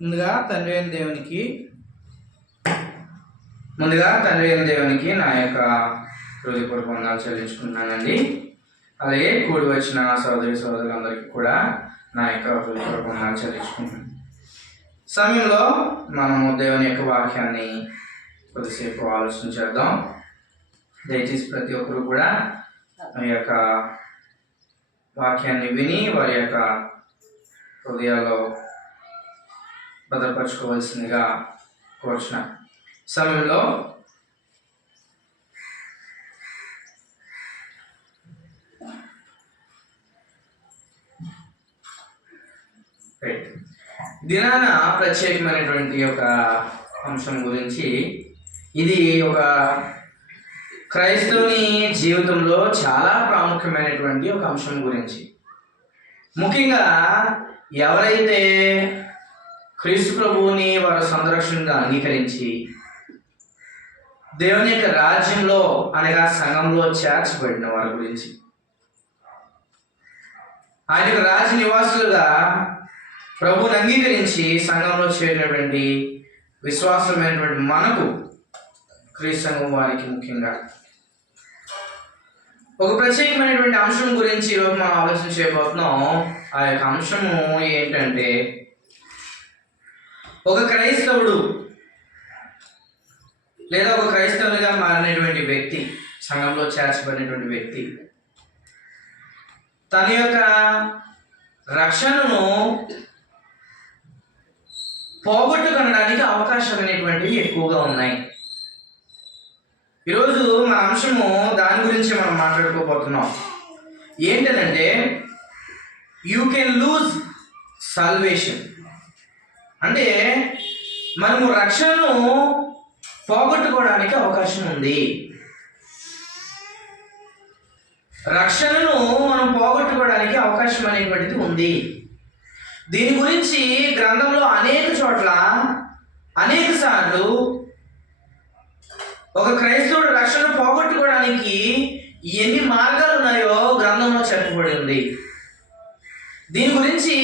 ముందుగా తండ్రి అయిన దేవునికి నా యొక్క హృదయపూర్వక వందనాలు చెల్లించుకుంటున్నానండి. అలాగే కూడి వచ్చిన సోదరులందరికీ కూడా నా యొక్క హృదయపూర్వక వందనాలు చెల్లించుకుంటున్నాను. సమయంలో మనము దేవుని యొక్క వాక్యాన్ని కొద్దిసేపు ఆలోచన చేద్దాం. దయచేసి ప్రతి ఒక్కరు కూడా ఈ యొక్క వాక్యాన్ని విని వారి యొక్క హృదయాల్లో భద్రపరచుకోవాల్సిందిగా కోరుచున్న సమయంలో దినాన ప్రత్యేకమైనటువంటి ఒక అంశం గురించి, ఇది ఒక క్రైస్తవుని జీవితంలో చాలా ప్రాముఖ్యమైనటువంటి ఒక అంశం గురించి, ముఖ్యంగా ఎవరైతే క్రీస్తు ప్రభువుని వారి సంరక్షణగా అంగీకరించి దేవుని యొక్క రాజ్యంలో అనగా సంఘంలో చేర్చబడిన వారి గురించి, ఆయన యొక్క రాజ్య నివాసులుగా ప్రభువుని అంగీకరించి సంఘంలో చేరినటువంటి విశ్వాసమైనటువంటి మనకు క్రీస్తు సంఘం వారికి ముఖ్యంగా ఒక ప్రత్యేకమైనటువంటి అంశం గురించి ఈరోజు మనం ఆలోచన చేయబోతున్నాం. ఆ యొక్క అంశము ఏంటంటే, ఒక క్రైస్తవుడు లేదా ఒక క్రైస్తవునిగా మారినటువంటి వ్యక్తి, సంఘంలో చేర్చబడినటువంటి వ్యక్తి తన యొక్క రక్షణను పోగొట్టుకొనడానికి అవకాశాలు అనేటువంటివి ఎక్కువగా ఉన్నాయి. ఈరోజు మన అంశము దాని గురించి మనం మాట్లాడుకోబోతున్నాం. ఏంటంటే, యూ కెన్ లూజ్ సాల్వేషన్. అంటే మనము రక్షణను పోగొట్టుకోవడానికి అవకాశం ఉంది. రక్షణను మనం పోగొట్టుకోవడానికి అవకాశం అనేటువంటిది ఉంది. దీని గురించి గ్రంథంలో అనేక చోట్ల అనేక సార్లు ఒక క్రైస్తవుడు రక్షణ పోగొట్టుకోవడానికి ఎన్ని మార్గాలు ఉన్నాయో గ్రంథంలో చెప్పబడి ఉంది. దీని గురించి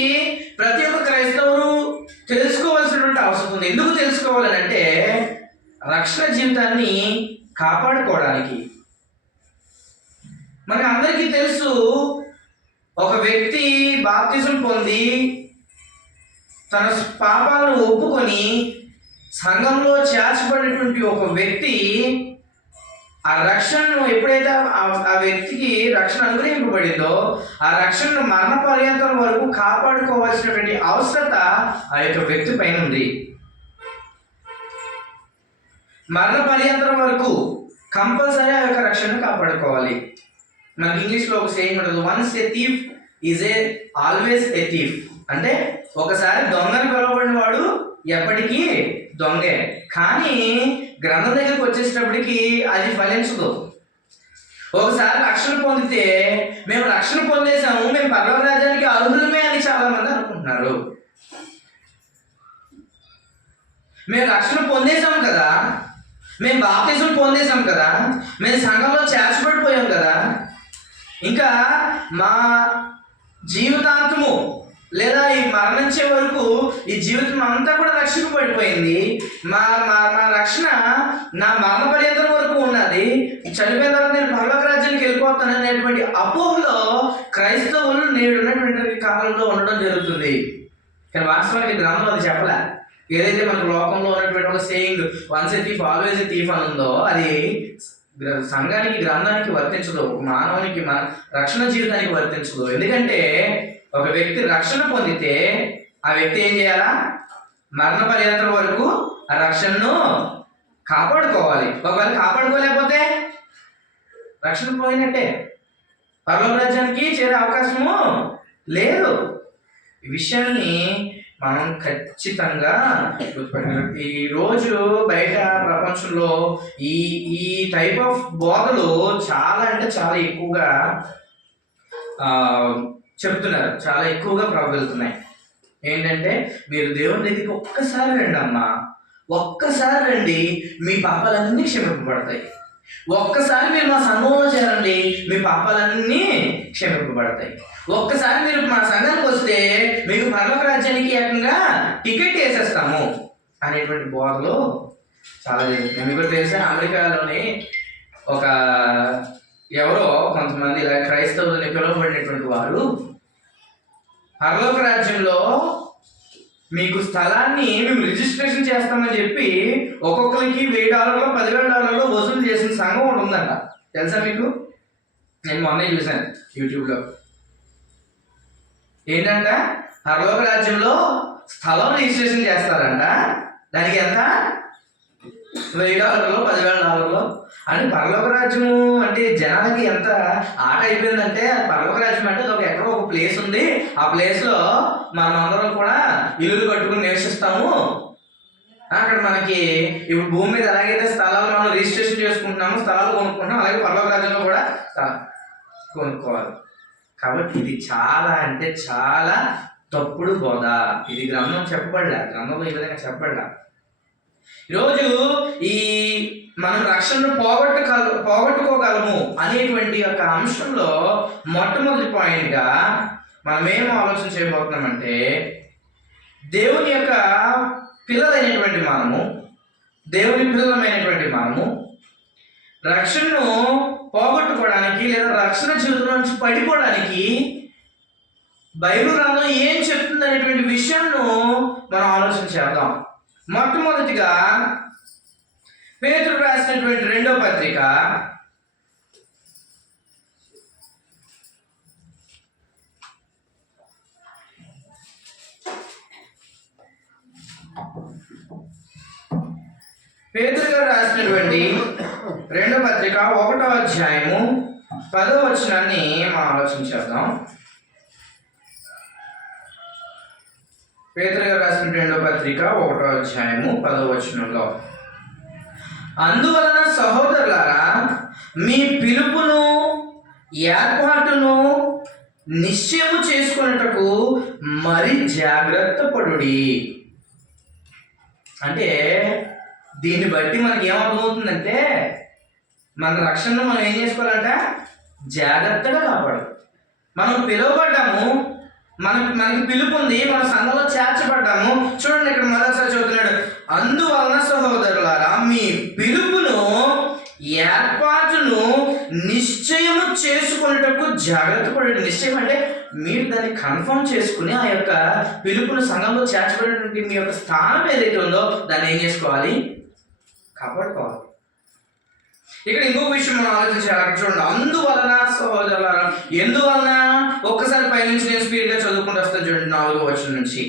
ప్రతి ఒక్క క్రైస్తవుడు తెలుసుకోవాల్సినటువంటి అవసరం ఉంది. ఎందుకు తెలుసుకోవాలని అంటే, రక్షణ జీవితాన్ని కాపాడుకోవడానికి. మనకి అందరికీ తెలుసు, ఒక వ్యక్తి బాప్తిజం పొంది తన పాపాలను ఒప్పుకొని సంఘంలో చేర్చబడినటువంటి ఒక వ్యక్తి ఆ రక్షణను ఎప్పుడైతే ఆ వ్యక్తికి రక్షణ అనుగ్రహింపబడిందో, ఆ రక్షణను మరణ పర్యంతం వరకు కాపాడుకోవాల్సినటువంటి అవసరత ఆ యొక్క వ్యక్తి పైన ఉంది. మరణ పర్యంతం వరకు కంపల్సరీ ఆ యొక్క రక్షణను కాపాడుకోవాలి. మనకి ఇంగ్లీష్లో ఒక సేయింగ్ ఉంటుంది, once A thief is always a thief. అంటే ఒకసారి దొంగని పిలువబడిన వాడు ఎప్పటికీ దొంగే. కానీ గ్రంథం దగ్గరికి వచ్చేటప్పటికి అది ఫలించదు. ఒకసారి రక్షణ పొందితే మేము రక్షణ పొందేసాము, మేము పరలోక రాజ్యానికి అర్హులమే అని చాలా మంది అనుకుంటున్నారు. మేము రక్షణ పొందేసాం కదా, మేము బాప్తిజం పొందేసాం కదా, మేము సంఘంలో చేర్చబడిపోయాం కదా, ఇంకా మా జీవితాంతము లేదా ఈ మరణించే వరకు ఈ జీవితం అంతా కూడా రక్షింపబడిపోయింది, మా మా మా రక్షణ నా మరణ పర్యంతం వరకు ఉన్నది, చనిపోయిన తర్వాత నేను పరలోక రాజ్యానికి వెళ్ళిపోతాను అనేటువంటి అపోహలో క్రైస్తవులు నేడున్నటువంటి కాలంలో ఉండడం జరుగుతుంది. కానీ వాస్తవానికి గ్రంథం అది చెప్పలే. ఏదైతే మనకు లోకంలో ఉన్నటువంటి ఒక saying once A thief always a thief అని ఉందో, అది సంఘానికి గ్రంథానికి వర్తించదు, మానవునికి రక్షణ జీవితానికి వర్తించదు. ఎందుకంటే ఒక వ్యక్తి రక్షణ పొందితే ఆ వ్యక్తి ఏం చేయాలా? మరణ పర్యంతం వరకు ఆ రక్షణను కాపాడుకోవాలి. ఒకవేళ కాపాడుకోలేకపోతే రక్షణ పోయినట్టే, పరలోక రాజ్యానికి చేరే అవకాశము లేదు. ఈ విషయాన్ని మనం ఖచ్చితంగా గుర్తుపెట్టాలి. ఈరోజు బయట ప్రపంచంలో ఈ ఈ టైప్ ఆఫ్ బోధలు చాలా అంటే చాలా ఎక్కువగా చెప్తున్నారు, చాలా ఎక్కువగా ప్రబలుతున్నాయి. ఏంటంటే, మీరు దేవుని దగ్గరికి ఒక్కసారి రండి అమ్మా, ఒక్కసారి రండి, మీ పాపాలన్నీ క్షమింపబడతాయి. ఒక్కసారి మీరు మా సంఘంలో చేరండి, మీ పాపాలన్నీ క్షమింపబడతాయి. ఒక్కసారి మీరు మా సంఘానికి వస్తే మీకు పరలోక రాజ్యానికి ఏకంగా టికెట్ వేసేస్తాము అనేటువంటి బోధలు చాలా జరుగుతుంది. మీకు తెలుసా, అమెరికాలోని ఒక ఎవరో కొంతమంది ఇలా క్రైస్తవులని పిలువబడినటువంటి వారు పరలోక రాజ్యంలో మీకు స్థలాన్ని మేము రిజిస్ట్రేషన్ చేస్తామని చెప్పి ఒక్కొక్కరికి $1000 $10,000 వసూలు చేసిన సంఘం ఒకటి ఉందంట. తెలుసా మీకు? నేను మొన్నే చూశాను యూట్యూబ్లో. ఏంటంట, పరలోక రాజ్యంలో స్థలం రిజిస్ట్రేషన్ చేస్తారంట. దానికి ఎంత? $1000 $10,000 అని. పరలోక రాజ్యము అంటే జనాలకి ఎంత ఆట అయిపోయిందంటే, పరలోక రాజ్యం అంటే ఒక ఎక్కడో ఒక ప్లేస్ ఉంది, ఆ ప్లేస్లో మనం అందరం కూడా ఇల్లులు కట్టుకుని నివసిస్తాము. అక్కడ మనకి ఇప్పుడు భూమి మీద ఎలాగైతే స్థలాలు మనం రిజిస్ట్రేషన్ చేసుకుంటున్నాము, స్థలాలు కొనుక్కుంటున్నాం, అలాగే పరలోక రాజ్యంలో కూడా కొనుక్కోవాలి. కాబట్టి ఇది చాలా అంటే చాలా తప్పుడు బోధ. ఇది గ్రంథం చెప్పబడలే, గ్రంథంలో ఈ విధంగా చెప్పబడలే. ఈరోజు ఈ మనం రక్షణను పోగొట్టుకోగలము అనేటువంటి యొక్క అంశంలో మొట్టమొదటి పాయింట్గా మనం ఏం ఆలోచన చేయబోతున్నామంటే, దేవుని యొక్క పిల్లలైనటువంటి దేవుని పిల్లలమైనటువంటి మనము రక్షణను పోగొట్టుకోవడానికి లేదా రక్షణ జీవితం నుంచి పడిపోవడానికి బైబిల్ గ్రంథం ఏం చెప్తుంది అనేటువంటి విషయాన్ని మనం ఆలోచన చేద్దాం. మొట్టమొదటిగా పేతురు రాసినటువంటి 2వ పత్రిక 2వ పత్రిక 1వ అధ్యాయము 10వ వచనాన్ని మనం ఆలోచన చేద్దాం. పేతురు గారు రాసిన 2వ పత్రిక 1వ అధ్యాయము 10వ వచనంలో, అందువలన సహోదరులారా, మీ పిలుపును ఏర్పాటును నిశ్చయము చేసుకున్నటకు మరి జాగ్రత్త పడుడి. అంటే దీన్ని బట్టి మనకి ఏమర్థమవుతుందంటే, మన రక్షణను మనం ఏం చేసుకోవాలంట? జాగ్రత్తగా కాపాడు. మనం పిలువబడ్డాము, మనకి పిలుపు ఉంది, మన సంఘంలో చేర్చబడ్డాము. చూడండి, ఇక్కడ మరోసారి చెబుతున్నాడు, అందువలన సహోదరులారా, మీ పిలుపును ఏర్పాటును నిశ్చయము చేసుకునేటప్పుడు జాగ్రత్త పడండి. నిశ్చయం అంటే మీరు దాన్ని కన్ఫర్మ్ చేసుకుని ఆ యొక్క పిలుపును సంఘంలో చేర్చబడినటువంటి మీ యొక్క స్థానం ఏదైతే ఉందో దాన్ని ఏం చేసుకోవాలి? కాపాడుకోవాలి. ఇక్కడ ఇంకొక విషయం మనం ఆలోచించాలి. చూడండి, అందువలన సహోదరులారా, ఎందువలన? ఒక్కసారి పైనుంచి నేను స్పీడ్గా చదువుకుంటూ వస్తాను. చూడండి, 4వ వచనం నుంచి,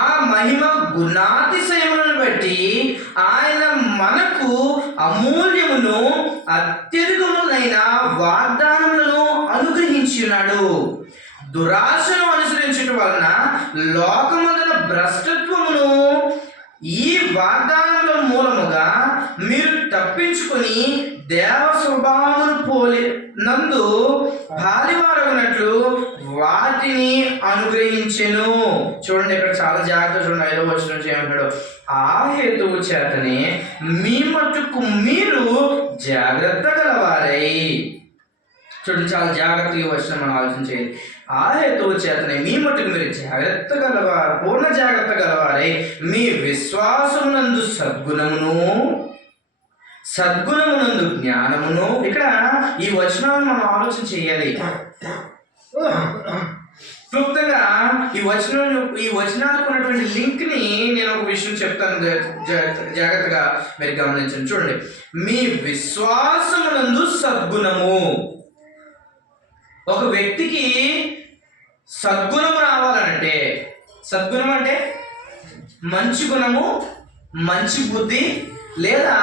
ఆ మహిమ గుణాతిశయములను బట్టి ఆయన మనకు అమూల్యమును అత్యధికములైన వాగ్దానములను అనుగ్రహించున్నాడు. దురాశను అనుసరించడం వలన లోకమందున భ్రష్టత్వమును ఈ వాగ్దానముల మూలముగా మీరు తప్పించుకొని దేవ స్వభావమును పోలి నందు భార్యవారగునట్లు వాటిని అనుగ్రహించెను. చూడండి, ఇక్కడ చాలా జాగ్రత్త. చూడండి, 5వ వచనం నుంచి ఏమంటాడు? ఆ హేతువు చేతనే మీ మట్టుకు మీరు జాగ్రత్త గలవారై. చూడండి, చాలా జాగ్రత్తగా వచ్చిన మనం ఆలోచించేది. ఆ హేతువు చేతనే మీ మట్టుకు మీరు జాగ్రత్త గలవారు, పూర్ణ జాగ్రత్త గలవారై మీ విశ్వాసమునందు సద్గుణమునందు జ్ఞానమును. ఇక్కడ ఈ వచనాలను మనం ఆలోచన చేయాలి. క్లుప్తంగా ఈ వచనాలకు ఉన్నటువంటి లింక్ని నేను ఒక విషయం చెప్తాను, జాగ్రత్తగా మీరు గమనించండి. చూడండి, మీ విశ్వాసమునందు సద్గుణము. ఒక వ్యక్తికి సద్గుణం రావాలంటే, సద్గుణం అంటే మంచి గుణము, మంచి బుద్ధి, లేదా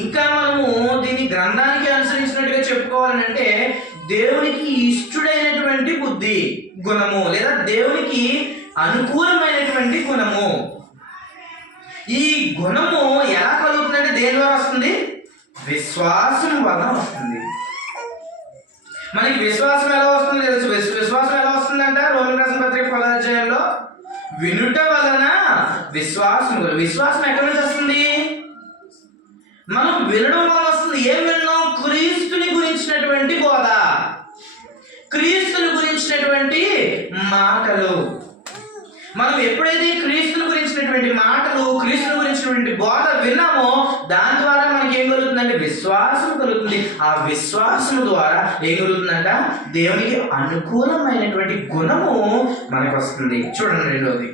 ఇంకా మనము దీన్ని గ్రంథానికి అనుసరించినట్టుగా చెప్పుకోవాలంటే దేవునికి ఇష్టడైనటువంటి బుద్ధి గుణము, లేదా దేవునికి అనుకూలమైనటువంటి గుణము. ఈ గుణము ఎలా కలుగుతుందంటే దేని ద్వారా వస్తుంది? విశ్వాసం వలన వస్తుంది. మనకి విశ్వాసం ఎలా వస్తుంది తెలుసు. విశ్వాసం ఎలా వస్తుందంట? రోమన్ రాసిన పత్రిక 10వ అధ్యాయంలో, వినుట వలన విశ్వాసం. విశ్వాసం ఎక్కడి నుంచి వస్తుంది? మనం వినడం వల్ల వస్తుంది. వస్తుంది. ఏం విన్నాం? క్రీస్తుని గురించినటువంటి బోధ, క్రీస్తుని గురించినటువంటి మాటలు. మనం ఎప్పుడైతే క్రీస్తుని గురించినటువంటి మాటలు, క్రీస్తుని గురించినటువంటి బోధ విన్నామో దాని ద్వారా మనకి ఏం కలుగుతుందంటే విశ్వాసం కలుగుతుంది. ఆ విశ్వాసం ద్వారా ఏం కలుగుతుందంట? దేవునికి అనుకూలమైనటువంటి గుణము మనకు వస్తుంది. చూడండి, రెండోది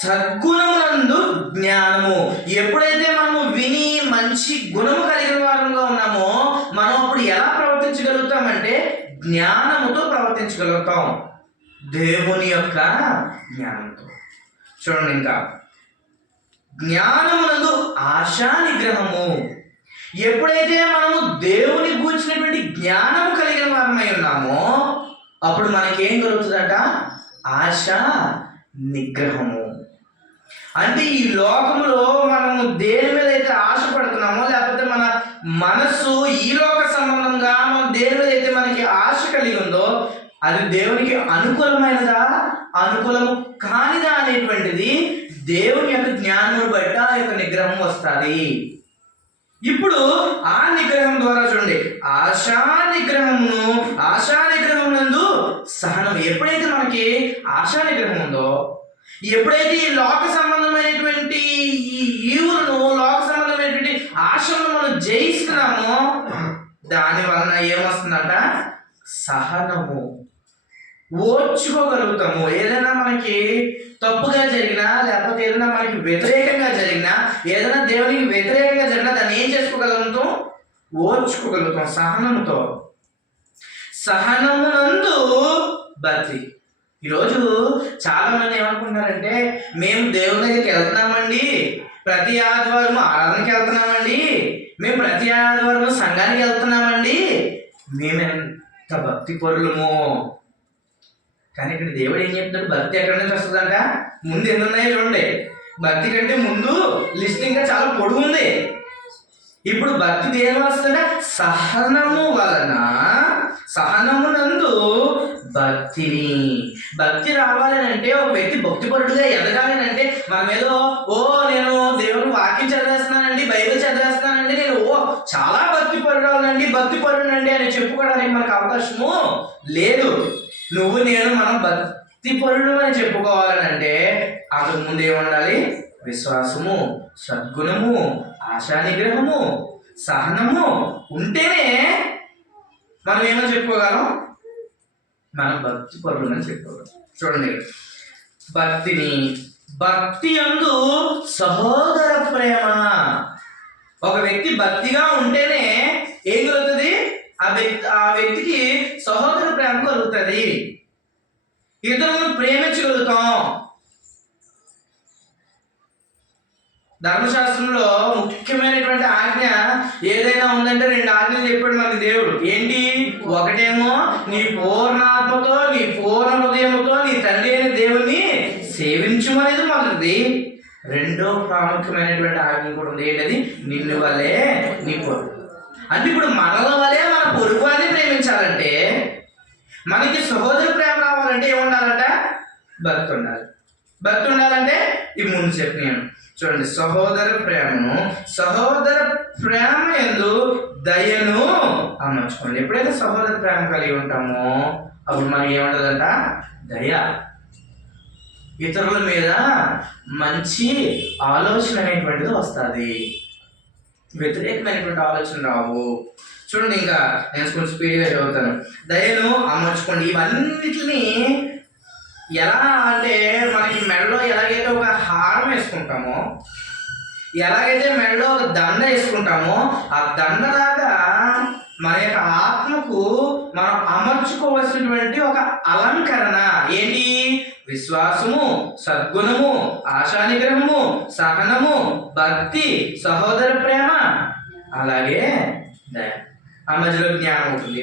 సద్గుణమునందు జ్ఞానము. ఎప్పుడైతే మనము విని మంచి గుణము కలిగిన వారంగా ఉన్నామో మనం అప్పుడు ఎలా ప్రవర్తించగలుగుతామంటే జ్ఞానముతో ప్రవర్తించగలుగుతాం, దేవుని యొక్క జ్ఞానంతో. చూడండి, ఇంకా జ్ఞానమునందు ఆశా నిగ్రహము. ఎప్పుడైతే మనము దేవుని గూర్చినటువంటి జ్ఞానము కలిగిన వారమై ఉన్నామో అప్పుడు మనకేం కలుగుతుందట? ఆశ నిగ్రహము. అంటే ఈ లోకంలో మనము దేని మీద అయితే ఆశపడుతున్నామో, లేకపోతే మన మనస్సు ఈ లోక సంబంధంగా మనం దేని మీద అయితే మనకి ఆశ కలిగి ఉందో అది దేవునికి అనుకూలమైనదా, అనుకూలము కానిదా అనేటువంటిది దేవుని యొక్క జ్ఞానం బట్టి ఆ యొక్క నిగ్రహం వస్తుంది. ఇప్పుడు ఆ నిగ్రహం ద్వారా చూడండి, ఆశా నిగ్రహం నందు సహనం. ఎప్పుడైతే మనకి ఆశా నిగ్రహం ఉందో, ఎప్పుడైతే ఈ లోక సంబంధమైనటువంటి ఈ ఈవులను, లోక సంబంధమైనటువంటి ఆశలను మనం జయిస్తున్నామో దాని వలన ఏమొస్తుందంట? సహనము. ఓర్చుకోగలుగుతాము. ఏదైనా మనకి తప్పుగా జరిగినా, లేకపోతే ఏదైనా మనకి వ్యతిరేకంగా జరిగినా, ఏదైనా దేవునికి వ్యతిరేకంగా జరిగినా దాన్ని ఏం చేసుకోగలుగుతాం? ఓర్చుకోగలుగుతాం సహనంతో. సహనమునందు భక్తి. ఈరోజు చాలా మంది ఏమనుకుంటారంటే మేము దేవుని దగ్గరికి వెళ్తున్నామండి, ప్రతి ఆదివారం ఆరాధనకి వెళ్తున్నామండి, మేము ప్రతి ఆదివారం సంఘానికి వెళ్తున్నామండి, మేమెంత భక్తి పరులమో. కానీ ఇక్కడ దేవుడు ఏం చెప్తాడు? భక్తి ఎక్కడి నుంచి వస్తుందంట? ముందు ఎన్ని ఉన్నాయో చూడండి. భక్తి కంటే ముందు లిస్ట్ ఇంకా చాలా పొడుగు ఉంది. ఇప్పుడు భక్తి దేని వస్తుందంటే సహనము వలన, సహనమునందు భక్తిని. భక్తి రావాలని అంటే, ఒక వ్యక్తి భక్తిపరుడుగా ఎదగాలి అంటే మనం ఏదో నేను దేవుని వాక్యం చదివేస్తున్నానండి, బైబిల్ చదివేస్తున్నానండి, నేను చాలా భక్తిపరుడండి అని చెప్పుకోవడానికి మనకు అవకాశము లేదు. మనం భక్తిపరుడు అని చెప్పుకోవాలని అంటే అంతకుముందు ఏముండాలి? విశ్వాసము, సద్గుణము, ఆశా నిగ్రహము, సహనము ఉంటేనే మనం ఏమని చెప్పుకోగలం? మనం భక్తి పరులని చెప్పుకోగలం. చూడండి, భక్తి యందు సహోదర ప్రేమ. ఒక వ్యక్తి భక్తిగా ఉంటేనే ఏం కలుగుతుంది? ఆ వ్యక్తికి సహోదర ప్రేమ కలుగుతుంది. ఇతరులను ప్రేమించగలుగుతాం. ధర్మశాస్త్రంలో ముఖ్యమైనటువంటి ఆజ్ఞ ఏదైనా ఉందంటే 2 ఆజ్ఞలు చెప్పాడు మనకి దేవుడు. ఏంటి? ఒకటేమో నీ పూర్ణాత్మతో, నీ పూర్ణ హృదయముతో నీ తండ్రి అయిన దేవుని సేవించుమనేది మొదటిది. రెండో ప్రాముఖ్యమైనటువంటి ఆజ్ఞ కూడా ఉంది. ఏంటది? నిన్ను వలే నీ పొరుగు. అంటే ఇప్పుడు మనల వలే మన పొరుగు అని ప్రేమించాలంటే, మనకి సహోదర ప్రేమ రావాలంటే ఏముండాలంట? భక్తి ఉండాలి. భక్తి ఉండాలంటే ఈ ముందు చెప్పినాను చూడండి, సహోదర ప్రేమ యందు దయను అమర్చుకోండి. ఎప్పుడైతే సహోదర ప్రేమ కలిగి ఉంటామో అప్పుడు మనకి ఏముంటుందంట? దయ. ఇతరుల మీద మంచి ఆలోచన అనేటువంటిది వస్తుంది, వ్యతిరేకమైనటువంటి ఆలోచన రావు. చూడండి, ఇంకా నేను కొంచెం స్పీడ్గా చదువుతాను. దయను అమర్చుకోండి. ఇవన్నిటిని ఎలా అంటే మనకి మెడలో ఎలాగైతే ఒక హారం వేసుకుంటామో, ఎలాగైతే మెడలో ఒక దండ వేసుకుంటామో ఆ దండలాగా మన యొక్క ఆత్మకు మనం అమర్చుకోవాల్సినటువంటి ఒక అలంకరణ ఏంటి? విశ్వాసము, సద్గుణము, ఆశా నిగ్రహము, సహనము, భక్తి, సహోదర ప్రేమ, అలాగే దయ. ఆ మధ్యలో జ్ఞానం ఉంటుంది.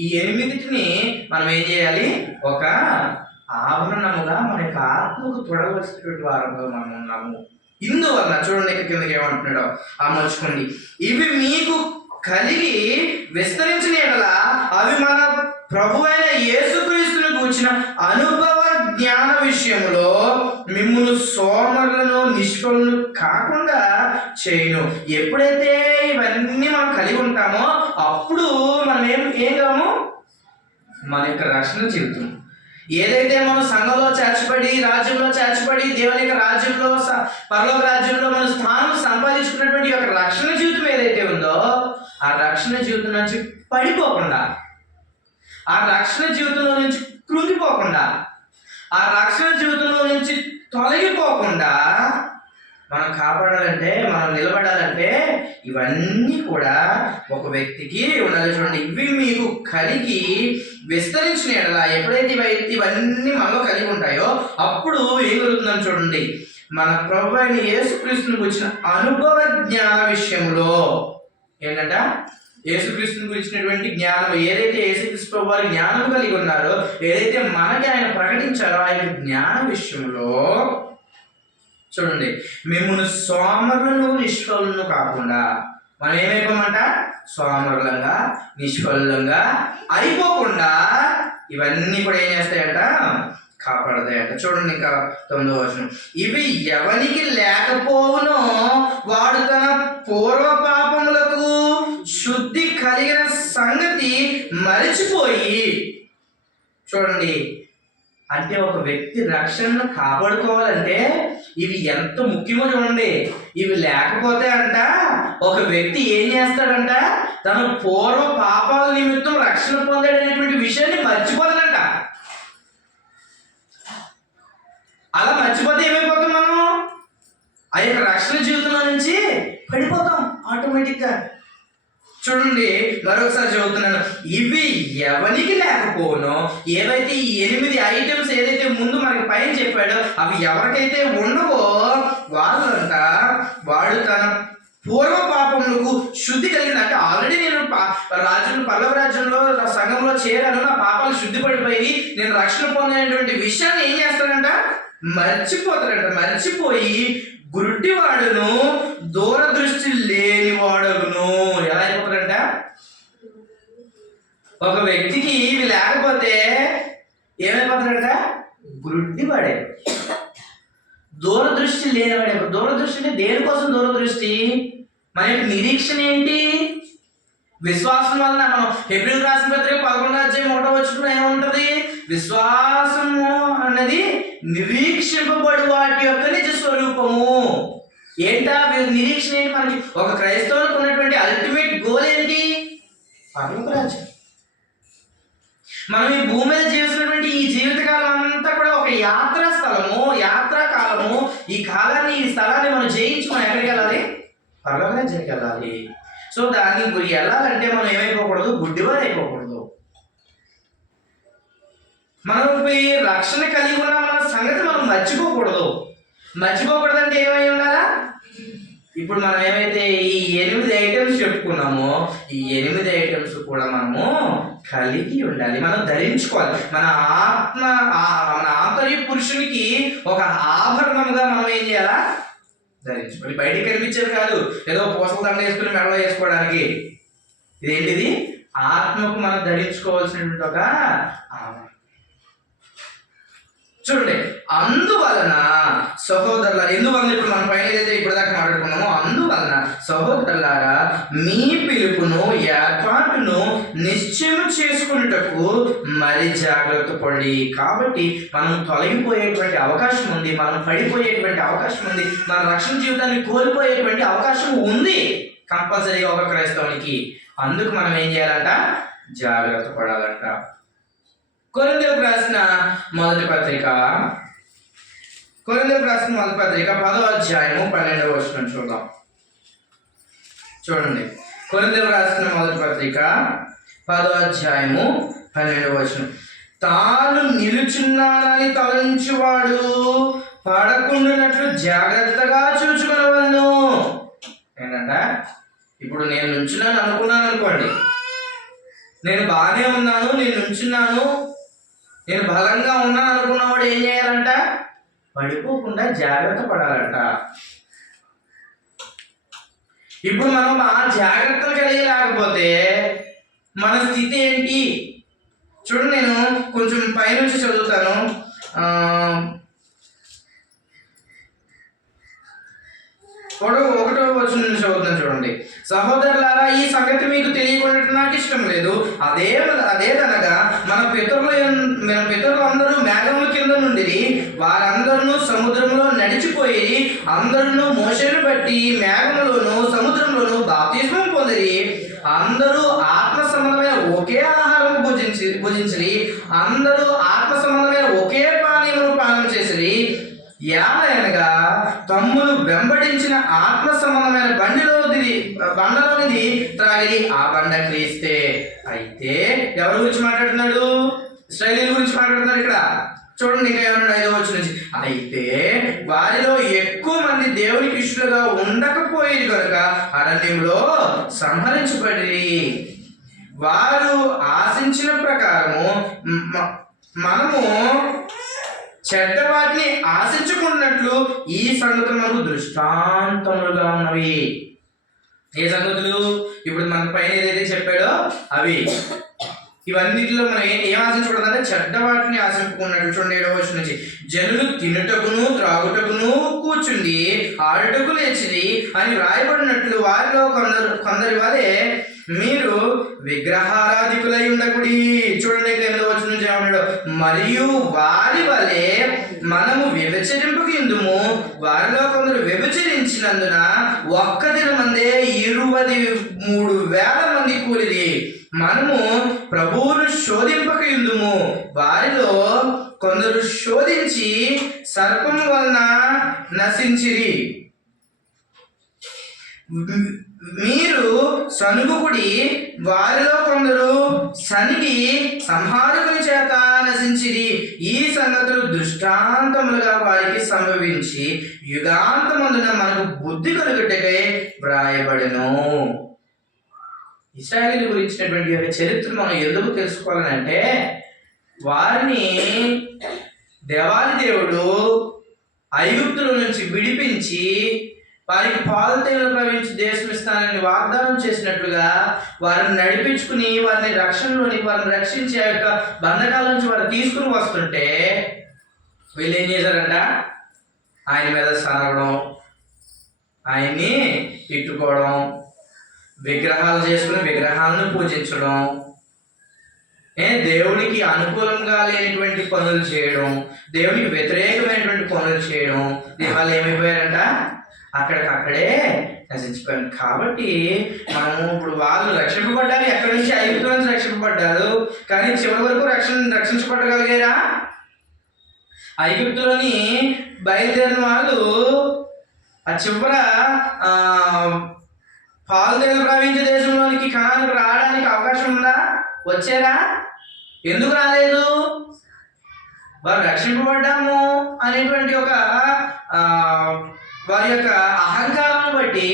ఈ 8టిని మనం ఏం చేయాలి? ఒక ఆభరణముగా మన యొక్క ఆత్మకు తొడవలసినటువంటి వారంలో మనం ఉన్నాము. ఇందువలన చూడండి కిందకి ఏమంటున్నాడో, అమర్చుకోండి. ఇవి మీకు కలిగి విస్తరించిన యెడల అవి మన ప్రభు అయిన యేసుక్రీస్తును గూర్చిన అనుభవ జ్ఞాన విషయంలో మిమ్మును సోమరులను నిష్ఫలను కాకుండా చేయను. ఎప్పుడైతే ఇవన్నీ మనం కలిగి ఉంటామో అప్పుడు మనం ఏం కాము, మన యొక్క రక్షణ జీవితం ఏదైతే మనం సంఘంలో చేర్చబడి రాజ్యంలో చేర్చబడి దేవుని యొక్క రాజ్యంలో పరలోక రాజ్యంలో మన స్థానం సంపాదించుకున్నటువంటి యొక్క రక్షణ జీవితం ఏదైతే ఉందో ఆ రక్షణ జీవితం నుంచి పడిపోకుండా, ఆ రక్షణ జీవితంలో నుంచి కృంగిపోకుండా, ఆ రక్షణ జీవితంలో నుంచి తొలగిపోకుండా మనం కాపాడాలంటే, మనం నిలబడాలంటే ఇవన్నీ కూడా ఒక వ్యక్తికి ఉండాలి. చూడండి, ఇవి మీకు కలిగి విస్తరించిన ఎడల, ఎప్పుడైతే ఇవన్నీ మనలో కలిగి ఉంటాయో అప్పుడు ఏం జరుగుతుందని చూడండి, మన ప్రభువైన అయిన యేసుక్రీస్తుని గురించిన అనుభవ జ్ఞాన విషయంలో ఏంటంట, యేసుక్రీస్తుని గురించినటువంటి జ్ఞానం ఏదైతే యేసుక్రీస్తు ప్రభు వారి జ్ఞానం కలిగి ఉన్నారో, ఏదైతే మనకి ఆయన ప్రకటించారో ఆ యొక్క జ్ఞాన విషయంలో చూడండి, మిమ్మల్ని సోమరులను నిష్ఫలను కాకుండా మనం ఏమైపోమంట, సోమరులంగా నిష్ఫలంగా అయిపోకుండా ఇవన్నీ కూడా ఏం చేస్తాయంట, కాపాడతాయంట. చూడండి ఇంకా 9వ వచనం, ఇవి ఎవనికి లేకపోవునో వాడు తన పూర్వ పాపములకు శుద్ధి కలిగిన సంగతి మరిచిపోయి. చూడండి, అంటే ఒక వ్యక్తి రక్షణను కాపాడుకోవాలంటే ఇవి ఎంత ముఖ్యమో చూడండి. ఇవి లేకపోతే అంట ఒక వ్యక్తి ఏం చేస్తాడంట, తన పూర్వ పాపాల నిమిత్తం రక్షణ పొందాడనేటువంటి విషయాన్ని మర్చిపోతాడంట. అలా మర్చిపోతే ఏమైపోతాం, మనం ఆ యొక్క రక్షణ జీవితంలో నుంచి పడిపోతాం ఆటోమేటిక్గా. చూడండి మరొకసారి చదువుతున్నాను, ఇవి ఎవరికి లేకపోనో, ఏవైతే ఈ 8 ఐటమ్స్ ఏదైతే ముందు మనకి పైన చెప్పాడో అవి ఎవరికైతే ఉండవో వాళ్ళంట వాడు తన పూర్వ పాపములకు శుద్ధి కలిగింది. అంటే ఆల్రెడీ నేను రాజ్యంలో, పల్లవ రాజ్యంలో సంఘంలో చేరాను, నా పాపాలు శుద్ధి పడిపోయి నేను రక్షణ పొందినటువంటి విషయాన్ని ఏం చేస్తాడంట, మర్చిపోతాడంట. మర్చిపోయి గుడ్డివాడును దూరదృష్టి లేనివాడును. ఎలా అయిపోతాడంట, ఒక వ్యక్తికి ఇవి లేకపోతే ఏమైపోతాడంట, గుడ్డివాడే, దూరదృష్టి లేనివాడే. దూరదృష్టి అంటే దేనికోసం దూరదృష్టి, మన యొక్క నిరీక్షణ ఏంటి, విశ్వాసం వలన. మనం హెబ్రీయులకు రాసిన పత్రిక 11వ అధ్యాయం 1వ వచనంలో ఏముంటది, విశ్వాసము అన్నది నిరీక్షింపబడి వాటి యొక్క నిజ స్వరూపము. ఏంటా నిరీక్షణ ఏంటి, మనకి ఒక క్రైస్తవులకు ఉన్నటువంటి అల్టిమేట్ గోల్ ఏంటి, పరలోక రాజ్యం. మనం ఈ భూమి మీద జీవిస్తున్నటువంటి ఈ జీవితకాలం అంతా కూడా ఒక యాత్రా స్థలము, యాత్రా కాలము. ఈ కాలాన్ని, ఈ స్థలాన్ని మనం జయించుకొని ఎక్కడికి వెళ్ళాలి, పరలోక రాజ్యానికి వెళ్ళాలి. సో దానికి వెళ్ళాలంటే మనం ఏమైపోకూడదు, గుడ్డివారు అయిపోకూడదు. మనకి రక్షణ కలిగి ఉన్న మన సంగతి మనం మర్చిపోకూడదు. మర్చిపోకూడదు అంటే ఏమై ఉండాలా, ఇప్పుడు మనం ఏమైతే ఈ 8 ఐటమ్స్ చెప్పుకున్నామో ఈ 8 ఐటమ్స్ కూడా మనము కలిగి ఉండాలి, మనం ధరించుకోవాలి. మన ఆంతర్య పురుషునికి ఒక ఆభరణంగా మనం ఏం చేయాలా, ధరించుకోవాలి. బయటికి కనిపించేది కాదు, ఏదో పూసల దండ వేసుకుని మెడలో వేసుకోవడానికి. ఇదేంటిది, ఆత్మకు మనం ధరించుకోవాల్సినటువంటి ఒక ఆభరణం. చూడండి, అందువలన సహోదరుల, ఎందువలన ఇప్పుడు మనం పైన ఏదైతే ఇప్పటిదాకా మాట్లాడుకున్నామో, అందువలన సహోదరులారా మీ పిలుపును ఏర్పాటును నిశ్చయం చేసుకున్నటకు మరి జాగ్రత్త పడి. కాబట్టి మనం తొలగిపోయేటువంటి అవకాశం ఉంది, మనం పడిపోయేటువంటి అవకాశం ఉంది, మన రక్షణ జీవితాన్ని కోల్పోయేటువంటి అవకాశం ఉంది కంపల్సరీగా ఒక క్రైస్తవునికి. అందుకు మనం ఏం చేయాలంట, జాగ్రత్త పడాలంట. కొరింథీయులకు రాసిన మొదటి పత్రిక 10వ అధ్యాయము 12వ వచనం చూద్దాం. చూడండి, కొరింథీయులకు రాసిన మొదటి పత్రిక 10వ అధ్యాయము 12వ వచనం, తాను నిలుచున్నానని తలంచువాడు పడకుండానట్లు జాగ్రత్తగా చూచుకొనవలెను. ఏంటంట, ఇప్పుడు నేను నుంచున్నాను అనుకున్నాను అనుకోండి, నేను బాగానే ఉన్నాను, నేను నుంచున్నాను, నేను బలంగా ఉన్నాను అనుకున్నవాడు ఏం చేయాలంట, పడిపోకుండా జాగ్రత్త పడాలంట. ఇప్పుడు మనం ఆ జాగ్రత్తలు కలిగి లేకపోతే మన స్థితి ఏంటి చూడండి. నేను కొంచెం పైనుంచి చదువుతాను. ఒకటో వచనం నుంచి చదువుతున్నాను చూడండి. సహోదరులారా, ఈ సంగతి మీకు తెలియకుండా నాకు ఇష్టం లేదు. అదేదనగా మన పితరులందరూ మేఘముల కింద నుండి వారందరూ సముద్రంలో నడిచిపోయి అందరూ మోషేను బట్టి మేఘములోను సముద్రంలోను బాప్తిస్మం పొందిరి. అందరూ ఆత్మ సంబంధమైన ఒకే ఆహారం భుజించిరి. అందరూ ఆత్మ సంబంధమైన ఒకే పానీయమును పానం చేసిరి. ఏలయనగా తమ్ములు వెంబడించిన ఆత్మ సంబంధమైన బండలోనిది త్రాగిరి. ఆ బండ క్రీస్తే. అయితే ఎవరి గురించి మాట్లాడుతున్నాడు? ఇశ్రాయేలీయుల గురించి మాట్లాడుతున్నాడు ఇక్కడ. చూడండి ఇంకా ఏమన్నాడు 5వ వచనం నుంచి. అయితే వారిలో ఎక్కువ మంది దేవునికి ఇష్టలుగా ఉండకపోయేది కనుక అరణ్యంలో సంహరించబడి, వారు ఆశించిన ప్రకారము మనము చెడ్డ వాటిని ఆశించుకున్నట్లు ఈ సంగతులు మనకు దృష్టాంతములుగా ఉన్నవి. ఏ సంగతులు? ఇప్పుడు మన పైన ఏదైతే చెప్పాడో అవి. ఇవన్నిటిలో మనం ఏం ఆశించకూడదంటే చెడ్డ వాటిని ఆశించుకున్నట్లు. చూడండి 7వ వచనం నుంచి. జనులు తినుటకును త్రాగుటకును కూర్చుండి ఆడుటకు లేచిది అని రాయబడినట్లు వారిలో కొందరి వలె మీరు విగ్రహారాధికులై ఉండకుడి. చూడండి 8వ వచనం నుంచి ఏమన్నాడు? మరియు వారి వలె మనము వ్యభిచరింపకుందుము. వారిలో కొందరు వ్యభిచరించినందున ఒక్క దినమందే 23,000 మంది కూలిది. మనము ప్రభువును శోధింపకుందుము. వారిలో కొందరు శోధించి సర్పము వలన నశించిరి. మీరు సనుగుకుడి. వారిలో కొందరు సనిగి సంహారకుని చేత నశించిరి. ఈ సంగతులు దృష్టాంతములుగా వారికి సంభవించి యుగాంతమందున మనకు బుద్ధి కలుగుటకై వ్రాయబడెను. ఇశ్రాయేలీయుల గురించినటువంటి యొక్క చరిత్ర మనం ఎందుకు తెలుసుకోవాలని అంటే, వారిని దేవాది దేవుడు ఐగుప్తుల నుంచి విడిపించి వారికి పాలు తేనెలు ప్రవహించి దేశం ఇస్తానని వాగ్దానం చేసినట్లుగా వారిని నడిపించుకుని వారిని రక్షించే యొక్క బంధకాల నుంచి వారు తీసుకుని వస్తుంటే వీళ్ళు ఏం చేశారంట? ఆయన మీద సనగడం, ఆయన్ని తిట్టుకోవడం, విగ్రహాలు చేసుకుని విగ్రహాలను పూజించడం, దేవునికి అనుకూలంగా లేనిటువంటి పనులు చేయడం, దేవునికి వ్యతిరేకమైనటువంటి పనులు చేయడం. వాళ్ళు ఏమైపోయారంట? అక్కడికక్కడే నశించిపోయారు. కాబట్టి మనము ఇప్పుడు వాళ్ళు రక్షింపబడ్డారు. ఎక్కడి నుంచి? ఐగుప్తు నుంచి రక్షింపబడ్డారు. కానీ చివరి వరకు రక్షించబడగలిగారా? ఐగుప్తులోని బయలుదేరిన వాళ్ళు ఆ చివర పాలుదేలు ప్రవహించే దేశంలోనికి కణానికి రావడానికి అవకాశం ఉందా? వచ్చారా? ఎందుకు రాలేదు? వారు రక్షింపబడ్డాము అనేటువంటి ఒక వారి యొక్క అహంకారాన్ని బట్టి,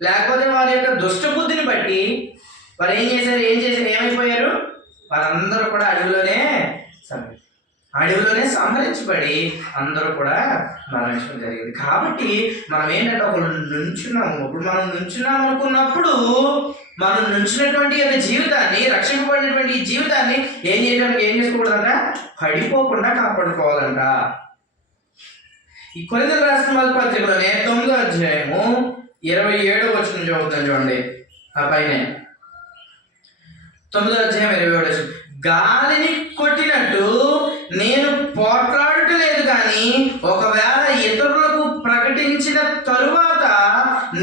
లేకపోతే వారి యొక్క దుష్టబుద్ధిని బట్టి వారు ఏమైపోయారు? వారందరూ కూడా అడవిలోనే సంహరించబడి అందరూ కూడా మరణించడం జరిగింది. కాబట్టి మనం ఏంటంటే ఒకళ్ళు నుంచున్నాము. ఇప్పుడు మనం నుంచున్నాము అనుకున్నప్పుడు మనం నుంచినటువంటి యొక్క జీవితాన్ని, రక్షింపబడినటువంటి ఈ జీవితాన్ని ఏం చేసుకోకూడదంట? పడిపోకుండా కాపాడుకోవాలంట. ఈ కొరింథీయులకు రాసిన మొదటి పత్రికలోనే 9వ అధ్యాయము 27వ వచనం చదువుతాను చూడండి. ఆ పైన 9వ అధ్యాయం 27వ వచనం. గాలిని కొట్టినట్టు నేను పోట్లాడటలేదు, కానీ ఒకవేళ ఇతరులకు ప్రకటించిన తరువాత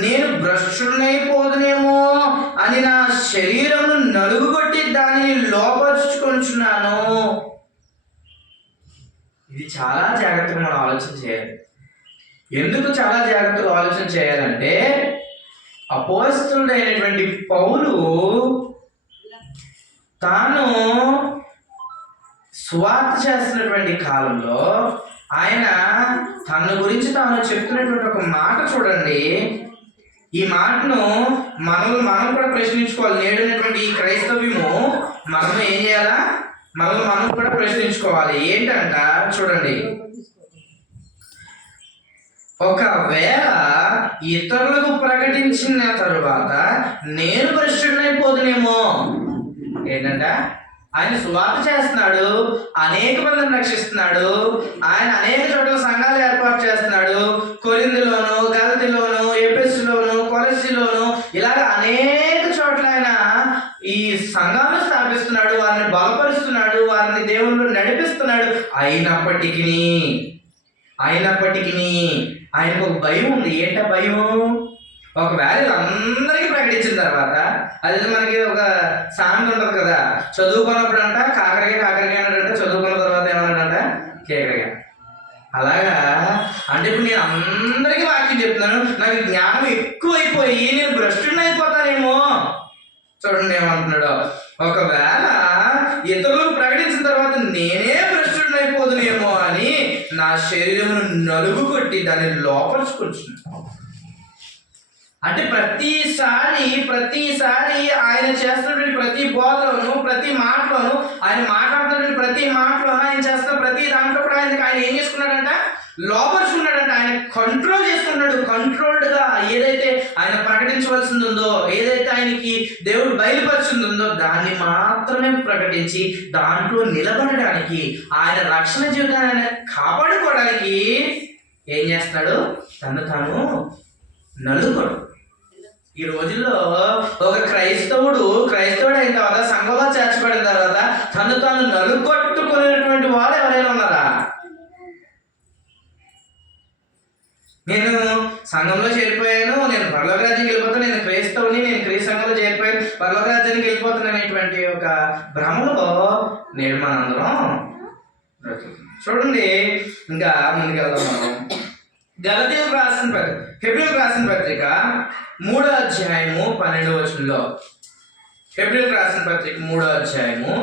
నేను భ్రష్టుడైపోదునేమో అని నా శరీరమును నలుగుగొట్టి దానిని లోపరుచుకొనుచున్నాను. ఇది చాలా జాగ్రత్తగా మనం ఆలోచన చేయాలి. ఎందుకు చాలా జాగ్రత్తగా ఆలోచన చేయాలంటే, అపోస్తలుడైనటువంటి పౌలు తాను సువార్త చేస్తున్నటువంటి కాలంలో ఆయన తన గురించి తాను చెప్తున్నటువంటి ఒక మాట చూడండి. ఈ మాటను మనం కూడా ప్రశ్నించుకోవాలి. నేడున్నటువంటి ఈ క్రైస్తవ్యము మనం ఏం చేయాలా? మనం కూడా ప్రశ్నించుకోవాలి. ఏంటంట చూడండి. ఒకవేళ ఇతరులకు ప్రకటించిన తరువాత నేను భ్రష్టుడైపోదునేమో. ఏంటంట? ఆయన సువార్త చేస్తున్నాడు, అనేక మందిని రక్షిస్తున్నాడు, ఆయన అనేక చోట్ల సంఘాలు ఏర్పాటు చేస్తున్నాడు. కొరింథీలోను, గలతీలోను, ఎఫెసులోను, కొలస్సీలోను ఇలాగ అనేక చోట్ల ఆయన ఈ సంఘాలను స్థాపిస్తున్నాడు, వారిని బలపరుస్తున్నాడు, వారిని దేవుళ్ళు నడిపిస్తున్నాడు. అయినప్పటికీ ఆయనకు ఒక భయం ఉంది. ఏంట భయం? ఒకవేళ అందరికీ ప్రకటించిన తర్వాత, అది మనకి ఒక సామెత ఉంటుంది కదా, చదువుకున్నప్పుడు అంట కాకరకాయ అన్నాడంట, చదువుకున్న తర్వాత ఏమన్నాడంట కేకరగా. అలాగా అంటే ఇప్పుడు నేను అందరికీ వాక్యం చెప్తున్నాను, నాకు జ్ఞానం ఎక్కువైపోయి నేను భ్రష్టుని అయిపోతానేమో. చూడండి ఏమంటున్నాడు, ఒకవేళ ఇతరులకు ప్రకటించిన తర్వాత నేనే భ్రష్టుని అయిపోదునేమో అని నా శరీరమును నలుగు కొట్టి దాన్ని లోపరుచుకుంటున్నాను. అంటే ప్రతిసారి ఆయన చేస్తున్నటువంటి ప్రతి బోధలోను, ప్రతి మాటలోను, ఆయన మాట్లాడుతున్నటువంటి ప్రతి మాటలోను, ఆయన చేస్తున్న ప్రతి దాంట్లో కూడా ఆయన ఏం చేసుకున్నాడంట? లోపరుచుకున్నాడంట. ఆయన కంట్రోల్ చేసుకున్నాడు. కంట్రోల్డ్గా ఏదైతే ఆయన ప్రకటించవలసింది ఉందో, ఏదైతే ఆయనకి దేవుడు బయలుపరిచింది ఉందో దాన్ని మాత్రమే ప్రకటించి దాంట్లో నిలబడడానికి, ఆయన రక్షణ జీవితాన్ని ఆయన కాపాడుకోవడానికి ఏం చేస్తాడు? తను తాను నలుగుడు. ఈ రోజుల్లో ఒక క్రైస్తవుడు అయిన తర్వాత, సంఘంలో చేర్చబడిన తర్వాత తను తాను నలుగొట్టుకునేటువంటి వాళ్ళు ఎవరైనా ఉన్నారా? నేను సంఘంలో చేరిపోయాను, నేను పరలోక రాజ్యానికి వెళ్ళిపోతాను, నేను క్రైస్తవుని, నేను క్రీస్తు సంఘంలో చేరిపోయాను, పరలోక రాజ్యానికి వెళ్ళిపోతాను అనేటువంటి ఒక భ్రమలో నేను మనందరం చూడండి. ఇంకా ముందుకెళ్దాం మనం. హెబ్రీయులకు రాసిన పత్రిక 3వ అధ్యాయము 12వ వచనంలో, హెబ్రీయులకు రాసిన పత్రిక 3వ అధ్యాయము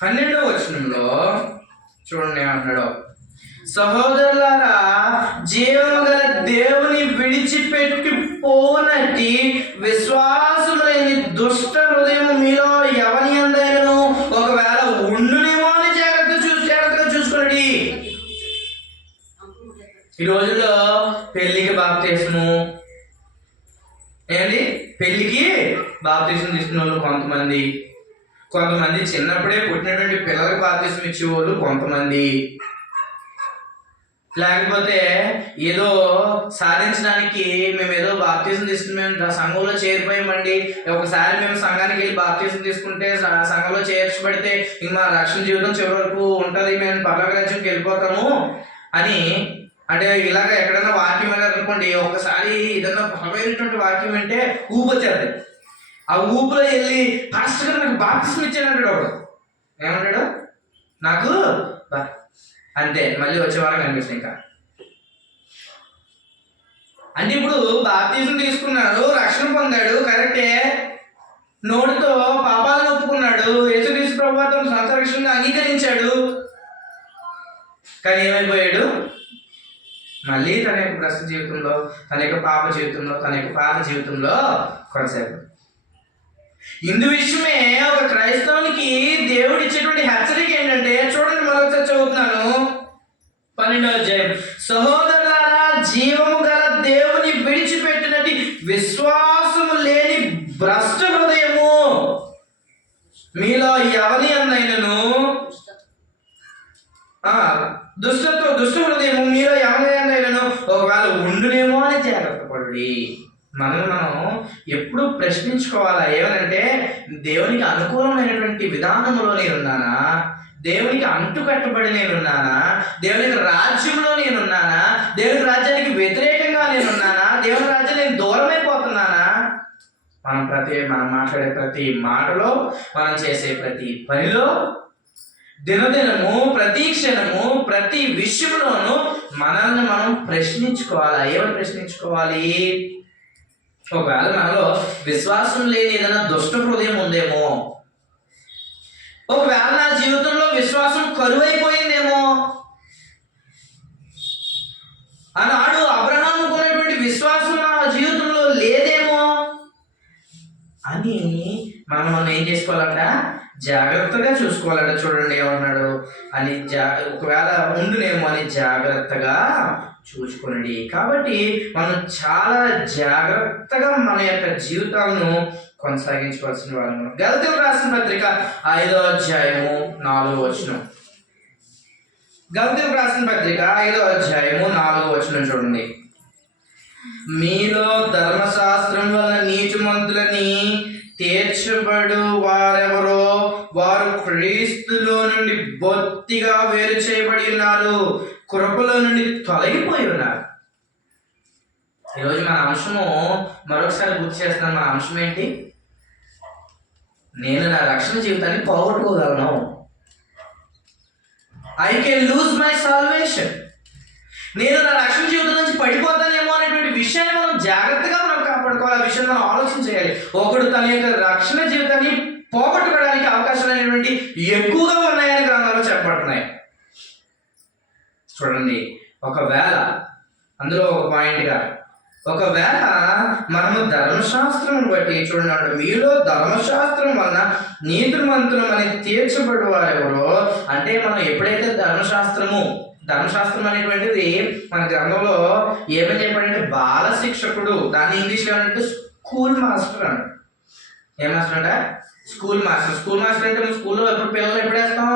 12వ వచనంలో చూడండి ఏమంటాడు, సహోదరులారా, జీవము గల దేవుని విడిచిపెట్టి పోనట్టి విశ్వాసములేని దుష్ట హృదయము మీలో ఎవరి యందైనను ఒకవేళ ఉండునేమో అని జాగ్రత్తగా చూసుకోండి. ఈ రోజుల్లో పెళ్లికి బాప్తిస్మము ఏంటి, పెళ్లికి బాప్తిస్మం తీసుకున్న వాళ్ళు కొంతమంది చిన్నప్పుడే పుట్టినటువంటి పిల్లలకు బాప్తిస్మం ఇచ్చేవాళ్ళు కొంతమంది, లేకపోతే ఏదో సాధించడానికి మేము ఏదో బాప్తిజం తీసుకుని మేము సంఘంలో చేరిపోయామండి, ఒకసారి మేము సంఘానికి వెళ్ళి బాప్తిజం తీసుకుంటే సంఘంలో చేర్చబడితే ఇంక మా రక్షణ జీవితం చివరి వరకు ఉంటుంది, మేము పరలోక రాజ్యంకి వెళ్ళిపోతాము అని. అంటే ఇలాగ ఎక్కడైనా వాక్యం అనేది అనుకోండి, ఒకసారి ఏదైనా బలమైనటువంటి వాక్యం అంటే ఊపు వచ్చేది. ఆ ఊపులో వెళ్ళి పాస్టర్ గారు నాకు బాప్తిజం ఇచ్చానంటాడు. వాడు ఏమంటాడు? నాకు అంతే, మళ్ళీ వచ్చే వారం కనిపిస్తుంది. ఇంకా అంటే ఇప్పుడు బాప్తిజం తీసుకున్నాడు, రక్షణ పొందాడు, కరెక్టే, నోటితో పాపాలను ఒప్పుకున్నాడు, యేసుక్రీస్తు ప్రభువుతో సొంత రక్షణగా అంగీకరించాడు. కానీ ఏమైపోయాడు? మళ్ళీ తన యొక్క భ్రష్ట జీవితంలో, తన యొక్క పాప జీవితంలో, తన యొక్క పాత జీవితంలో కొనసాగాడు. ఇందు విషయమే ఒక క్రైస్తవునికి దేవుడు ఇచ్చేటువంటి హెచ్చరిక ఏంటంటే, చూడండి మరొకసారి చదువుతున్నాను, 12వ అధ్యాయం. సహోదరులారా, జీవము గల దేవుని విడిచిపెట్టినట్టు విశ్వాసము లేని భ్రష్ట హృదయము మీలో ఎవరి యందైనను దుష్ట హృదయము మీలో ఎవరి యందైనను ఒకవేళ ఉండునేమో అని జాగ్రత్త పడి మనం ఎప్పుడు ప్రశ్నించుకోవాలా? ఏమనంటే, దేవునికి అనుకూలమైనటువంటి విధానంలో నేనున్నానా? దేవునికి అంటుకట్టుబడి నేనున్నానా? దేవునికి రాజ్యంలో నేనున్నానా? దేవునికి రాజ్యానికి వ్యతిరేకంగా నేనున్నానా? దేవుని రాజ్యం నేను దూరమైపోతున్నానా? మనం మాట్లాడే ప్రతి మాటలో, మనం చేసే ప్రతి పనిలో, దినదినము, ప్రతి క్షణము, ప్రతి విషయంలోనూ మనల్ని మనం ప్రశ్నించుకోవాలా? ఏమని ప్రశ్నించుకోవాలి? ఒకవేళ మనలో విశ్వాసం లేని ఏదైనా దుష్ట హృదయం ఉందేమో, ఒకవేళ నా జీవితంలో విశ్వాసం కరువైపోయిందేమో, ఆనాడు అబ్రహాముకు ఉన్నటువంటి విశ్వాసం నా జీవితంలో లేదేమో అని మనం ఏం చేసుకోవాలంట? జాగ్రత్తగా చూసుకోవాలంటే చూడండి ఏమన్నాడు అని ఒకవేళ ఉండునేమో అని జాగ్రత్తగా చూసుకునండి. కాబట్టి మనం చాలా జాగ్రత్తగా మన యొక్క జీవితాలను కొనసాగించవలసిన వాళ్ళము. గలతీయులకు రాసిన పత్రిక 5వ అధ్యాయము 4వ వచనం. గలతీయులకు రాసిన పత్రిక 5వ అధ్యాయము 4వ వచనం చూడండి. మీలో ధర్మశాస్త్రం వలన నీతిమంతులని తీర్చబడు వారెవరో వారు క్రీస్తులో నుండి బొత్తిగా వేరు చేయబడి ఉన్నారు, కృపలో నుండి తొలగిపోయి ఉన్నారు. ఈరోజు మన అంశము మరొకసారి గుర్తు చేస్తున్నాను. మన అంశం ఏంటి? నేను నా రక్షణ జీవితాన్ని పోగొట్టుకోగలను. I can lose my salvation. నేను నా రక్షణ జీవితం నుంచి పడిపోతానేమో అనేటువంటి విషయాన్ని మనం జాగ్రత్తగా మనం కాపాడుకోవాలి. ఆ విషయాన్ని మనం ఆలోచన చేయాలి. ఒకడు తన యొక్క రక్షణ జీవితాన్ని పోగొట్టుకోవడానికి అవకాశాలు అనేటువంటి ఎక్కువగా ఉన్నాయని గ్రంథాలు చెప్పబడుతున్నాయి. చూడండి, ఒకవేళ అందులో ఒక పాయింట్గా, ఒకవేళ మనము ధర్మశాస్త్రం బట్టి చూడండి, మీలో ధర్మశాస్త్రం వలన నీతిమంతులు అని తీర్చబడి వారెవరో, అంటే మనం ఎప్పుడైతే ధర్మశాస్త్రం అనేటువంటిది మన గ్రంథంలో ఏమని చెప్పాడంటే బాల శిక్షకుడు, దాన్ని ఇంగ్లీష్లో అంటే స్కూల్ మాస్టర్ అంట. ఏం మాస్టర్ అంటే స్కూల్ మాస్టర్. స్కూల్ మాస్టర్ అంటే మనం స్కూల్లో పిల్లలు ఎప్పుడు వేస్తాం?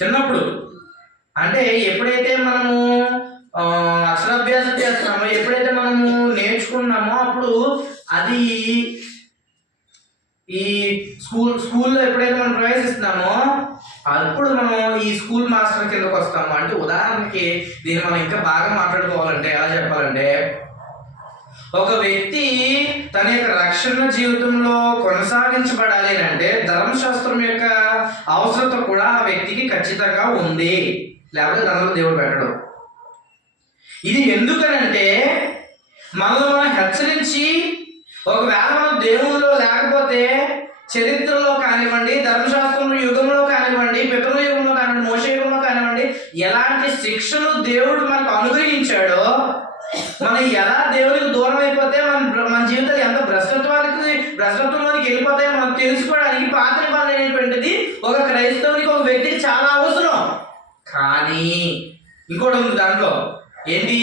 చిన్నప్పుడు. అంటే ఎప్పుడైతే మనము అక్షరాభ్యాసం చేస్తున్నామో, ఎప్పుడైతే మనము నేర్చుకున్నామో అప్పుడు అది ఈ స్కూల్లో ఎప్పుడైతే మనం ప్రవేశిస్తున్నామో అప్పుడు మనం ఈ స్కూల్ మాస్టర్ కిందకు వస్తాము. అంటే ఉదాహరణకి దీన్ని మనం ఇంకా బాగా మాట్లాడుకోవాలంటే ఎలా చెప్పాలంటే, ఒక వ్యక్తి తన యొక్క రక్షణ జీవితంలో కొనసాగించబడాలి అంటే ధర్మశాస్త్రం యొక్క అవసరత కూడా ఆ వ్యక్తికి ఖచ్చితంగా ఉంది, లేకపోతే దానిలో దేవుడు పెట్టడు. ఇది ఎందుకనంటే మనల్ని మనం హెచ్చరించి, ఒకవేళ మనం దేవుల్లో లేకపోతే చరిత్రలో కానివ్వండి, ధర్మశాస్త్రంలో యుగంలో కానివ్వండి, పితరుల యుగంలో కానివ్వండి, మోషే యుగంలో కానివ్వండి, ఎలాంటి శిక్షలు దేవుడు మనకు అనుగ్రహించాడో, మనం ఎలా దేవునికి దూరం అయిపోతే మన జీవితాలు ఎంత భ్రష్టత్వంలోనికి వెళ్ళిపోతాయో మనం తెలుసుకోవడానికి పాత నిబంధన అనేటువంటిది ఒక క్రైస్తవునికి, ఒక వ్యక్తికి చాలా అవసరం. కానీ ఇంకోటి ఉంది దాంట్లో, ఏంటి?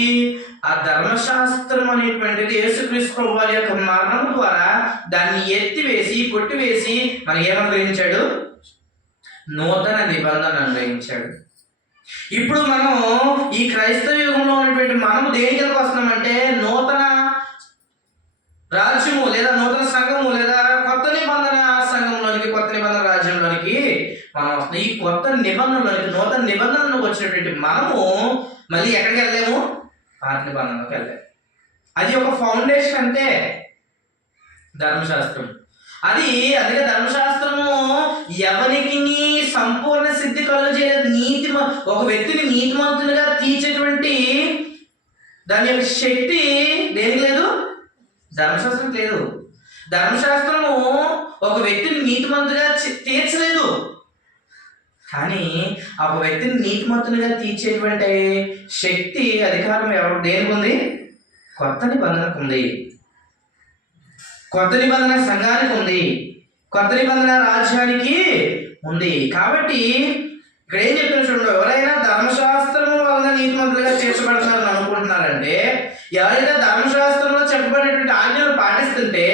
ఆ ధర్మశాస్త్రం అనేటువంటిది యేసుక్రీస్తు ప్రభువు వారి యొక్క మరణం ద్వారా దాన్ని ఎత్తివేసి కొట్టివేసి మనకి ఏమనుగ్రహించాడు? నూతన నిబంధన అనుగ్రహించాడు. ఇప్పుడు మనం ఈ క్రైస్తవ యుగంలో ఉన్నటువంటి మనము దేనికి వస్తున్నామంటే నూతన రాజ్యము లేదా నూతన సంఘము లేదా కొత్త నిబంధన సంఘంలోనికి, కొత్త నిబంధన రాజ్యంలోనికి మనం వస్తున్నాం. ఈ కొత్త నిబంధనలోనికి, నూతన నిబంధనలోకి వచ్చినటువంటి మనము మళ్ళీ ఎక్కడికి వెళ్ళలేము? పాత నిబంధనలోకి వెళ్ళాము. అది ఒక ఫౌండేషన్ అంతే ధర్మశాస్త్రం. అందుకే ధర్మశాస్త్రము ఎవరికి సంపూర్ణ సిద్ధి కలుగజేయలేదు. ఒక వ్యక్తిని నీతిమంతునిగా తీర్చేటువంటి దాని యొక్క శక్తి దేనికి లేదు? ధర్మశాస్త్రం లేదు. ధర్మశాస్త్రము ఒక వ్యక్తిని నీతిమంతుగా తీర్చలేదు. కానీ ఒక వ్యక్తిని నీతిమంతునిగా తీర్చేటువంటి శక్తి, అధికారం ఎవరు దేనికి ఉంది? కొత్త నిబంధనకు ఉంది. కొత్త నిబంధన సంఘానికి ఉంది. కొత్త నిబంధన రాజ్యానికి ఉంది. కాబట్టి ఇక్కడ ఏం చెప్తున్నా చూడండి, ఎవరైనా ధర్మశాస్త్రము వలన నీతిమంతులుగా తీర్చబడుతున్నారని అనుకుంటున్నారంటే, ఎవరైతే ధర్మశాస్త్రంలో చెప్పబడేటువంటి ఆజ్ఞలు పాటిస్తుంటే,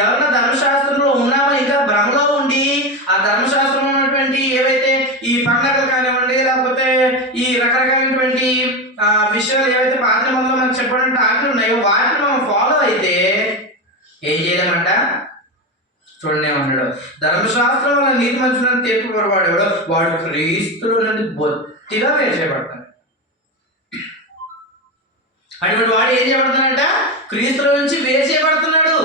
ఎవరైనా ధర్మశాస్త్రంలో ఉన్నామని ఇంకా భ్రమలో ఉండి ఆ ధర్మశాస్త్రంలో ఉన్నటువంటి ఏవైతే ఈ పండగలు కానివ్వండి, లేకపోతే ఈ రకరకాలైనటువంటి విషయాలు ఏవైతే పాత నిబంధనలో మనకు చెప్పబడిన ఆజ్ఞలు ఉన్నాయో వాటిని మనం ఫాలో అయితే ఏం చేయలేమంట? చూడండి ఏమన్నాడు, ధర్మశాస్త్రం వల్ల నీతిమంతులను తీర్పుబడవాడు ఎవడో వాడు క్రీస్తులో నుండి బొత్తిగా వేరు చేయబడతాడు. అటువంటి వాడు ఏం చేయబడుతున్నాడంట? క్రీస్తులో నుంచి వేరు చేయబడుతున్నాడు.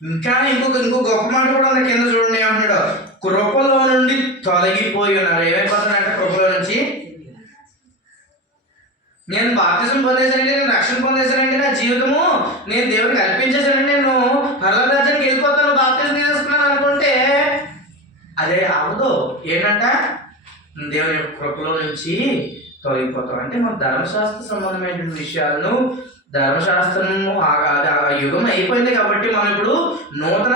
ఇంకా ఇంకో గొప్ప మాట కూడా ఉంది కింద చూడండి ఏమన్నాడు, కృపలో నుండి తొలగిపోయి ఉన్నారు. ఏమైపోతున్నాడంట? కృపలో నుంచి. నేను బాప్తిజం పొందేశానంటే, నేను రక్షణ పొందేశానంటే, నా జీవితము నేను దేవునికి అర్పించేశానంటే నేను పరలోక రాజ్యానికి వెళ్ళిపోతాను, బాప్తిజం తీసుకున్నాను అనుకుంటే అదే అవదు. ఏంటంట? దేవుని యొక్క కృపలో నుంచి తొలగిపోతాం. అంటే మన ధర్మశాస్త్ర సంబంధమైనటువంటి విషయాలను, ధర్మశాస్త్రం ఆ యుగం అయిపోయింది కాబట్టి మనం ఇప్పుడు నూతన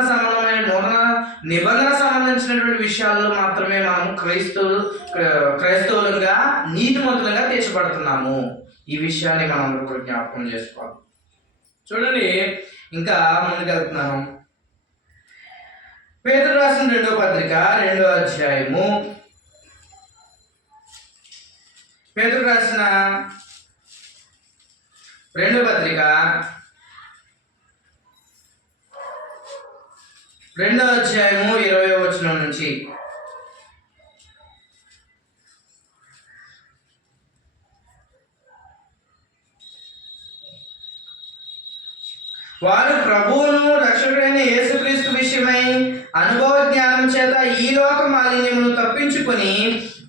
నిబంధన సంబంధించినటువంటి విషయాల్లో మాత్రమే మనం క్రైస్తవులుగా నీతిమంతులుగా తీర్చబడుతున్నాము. ఈ విషయాన్ని మనం అందరూ కూడా జ్ఞాపకం చేసుకోవాలి. చూడండి, ఇంకా ముందుకెళ్తున్నాను. పేతురు రాసిన 2వ పత్రిక 2వ అధ్యాయము. పేతురు రాసిన 2వ పత్రిక 2వ అధ్యాయము 20వ వచనం నుంచి. వారు ప్రభువును రక్షకుడైన యేసుక్రీస్తు విషయమై అనుభవ జ్ఞానం చేత ఈ లోక మాలిన్యమును తప్పించుకొని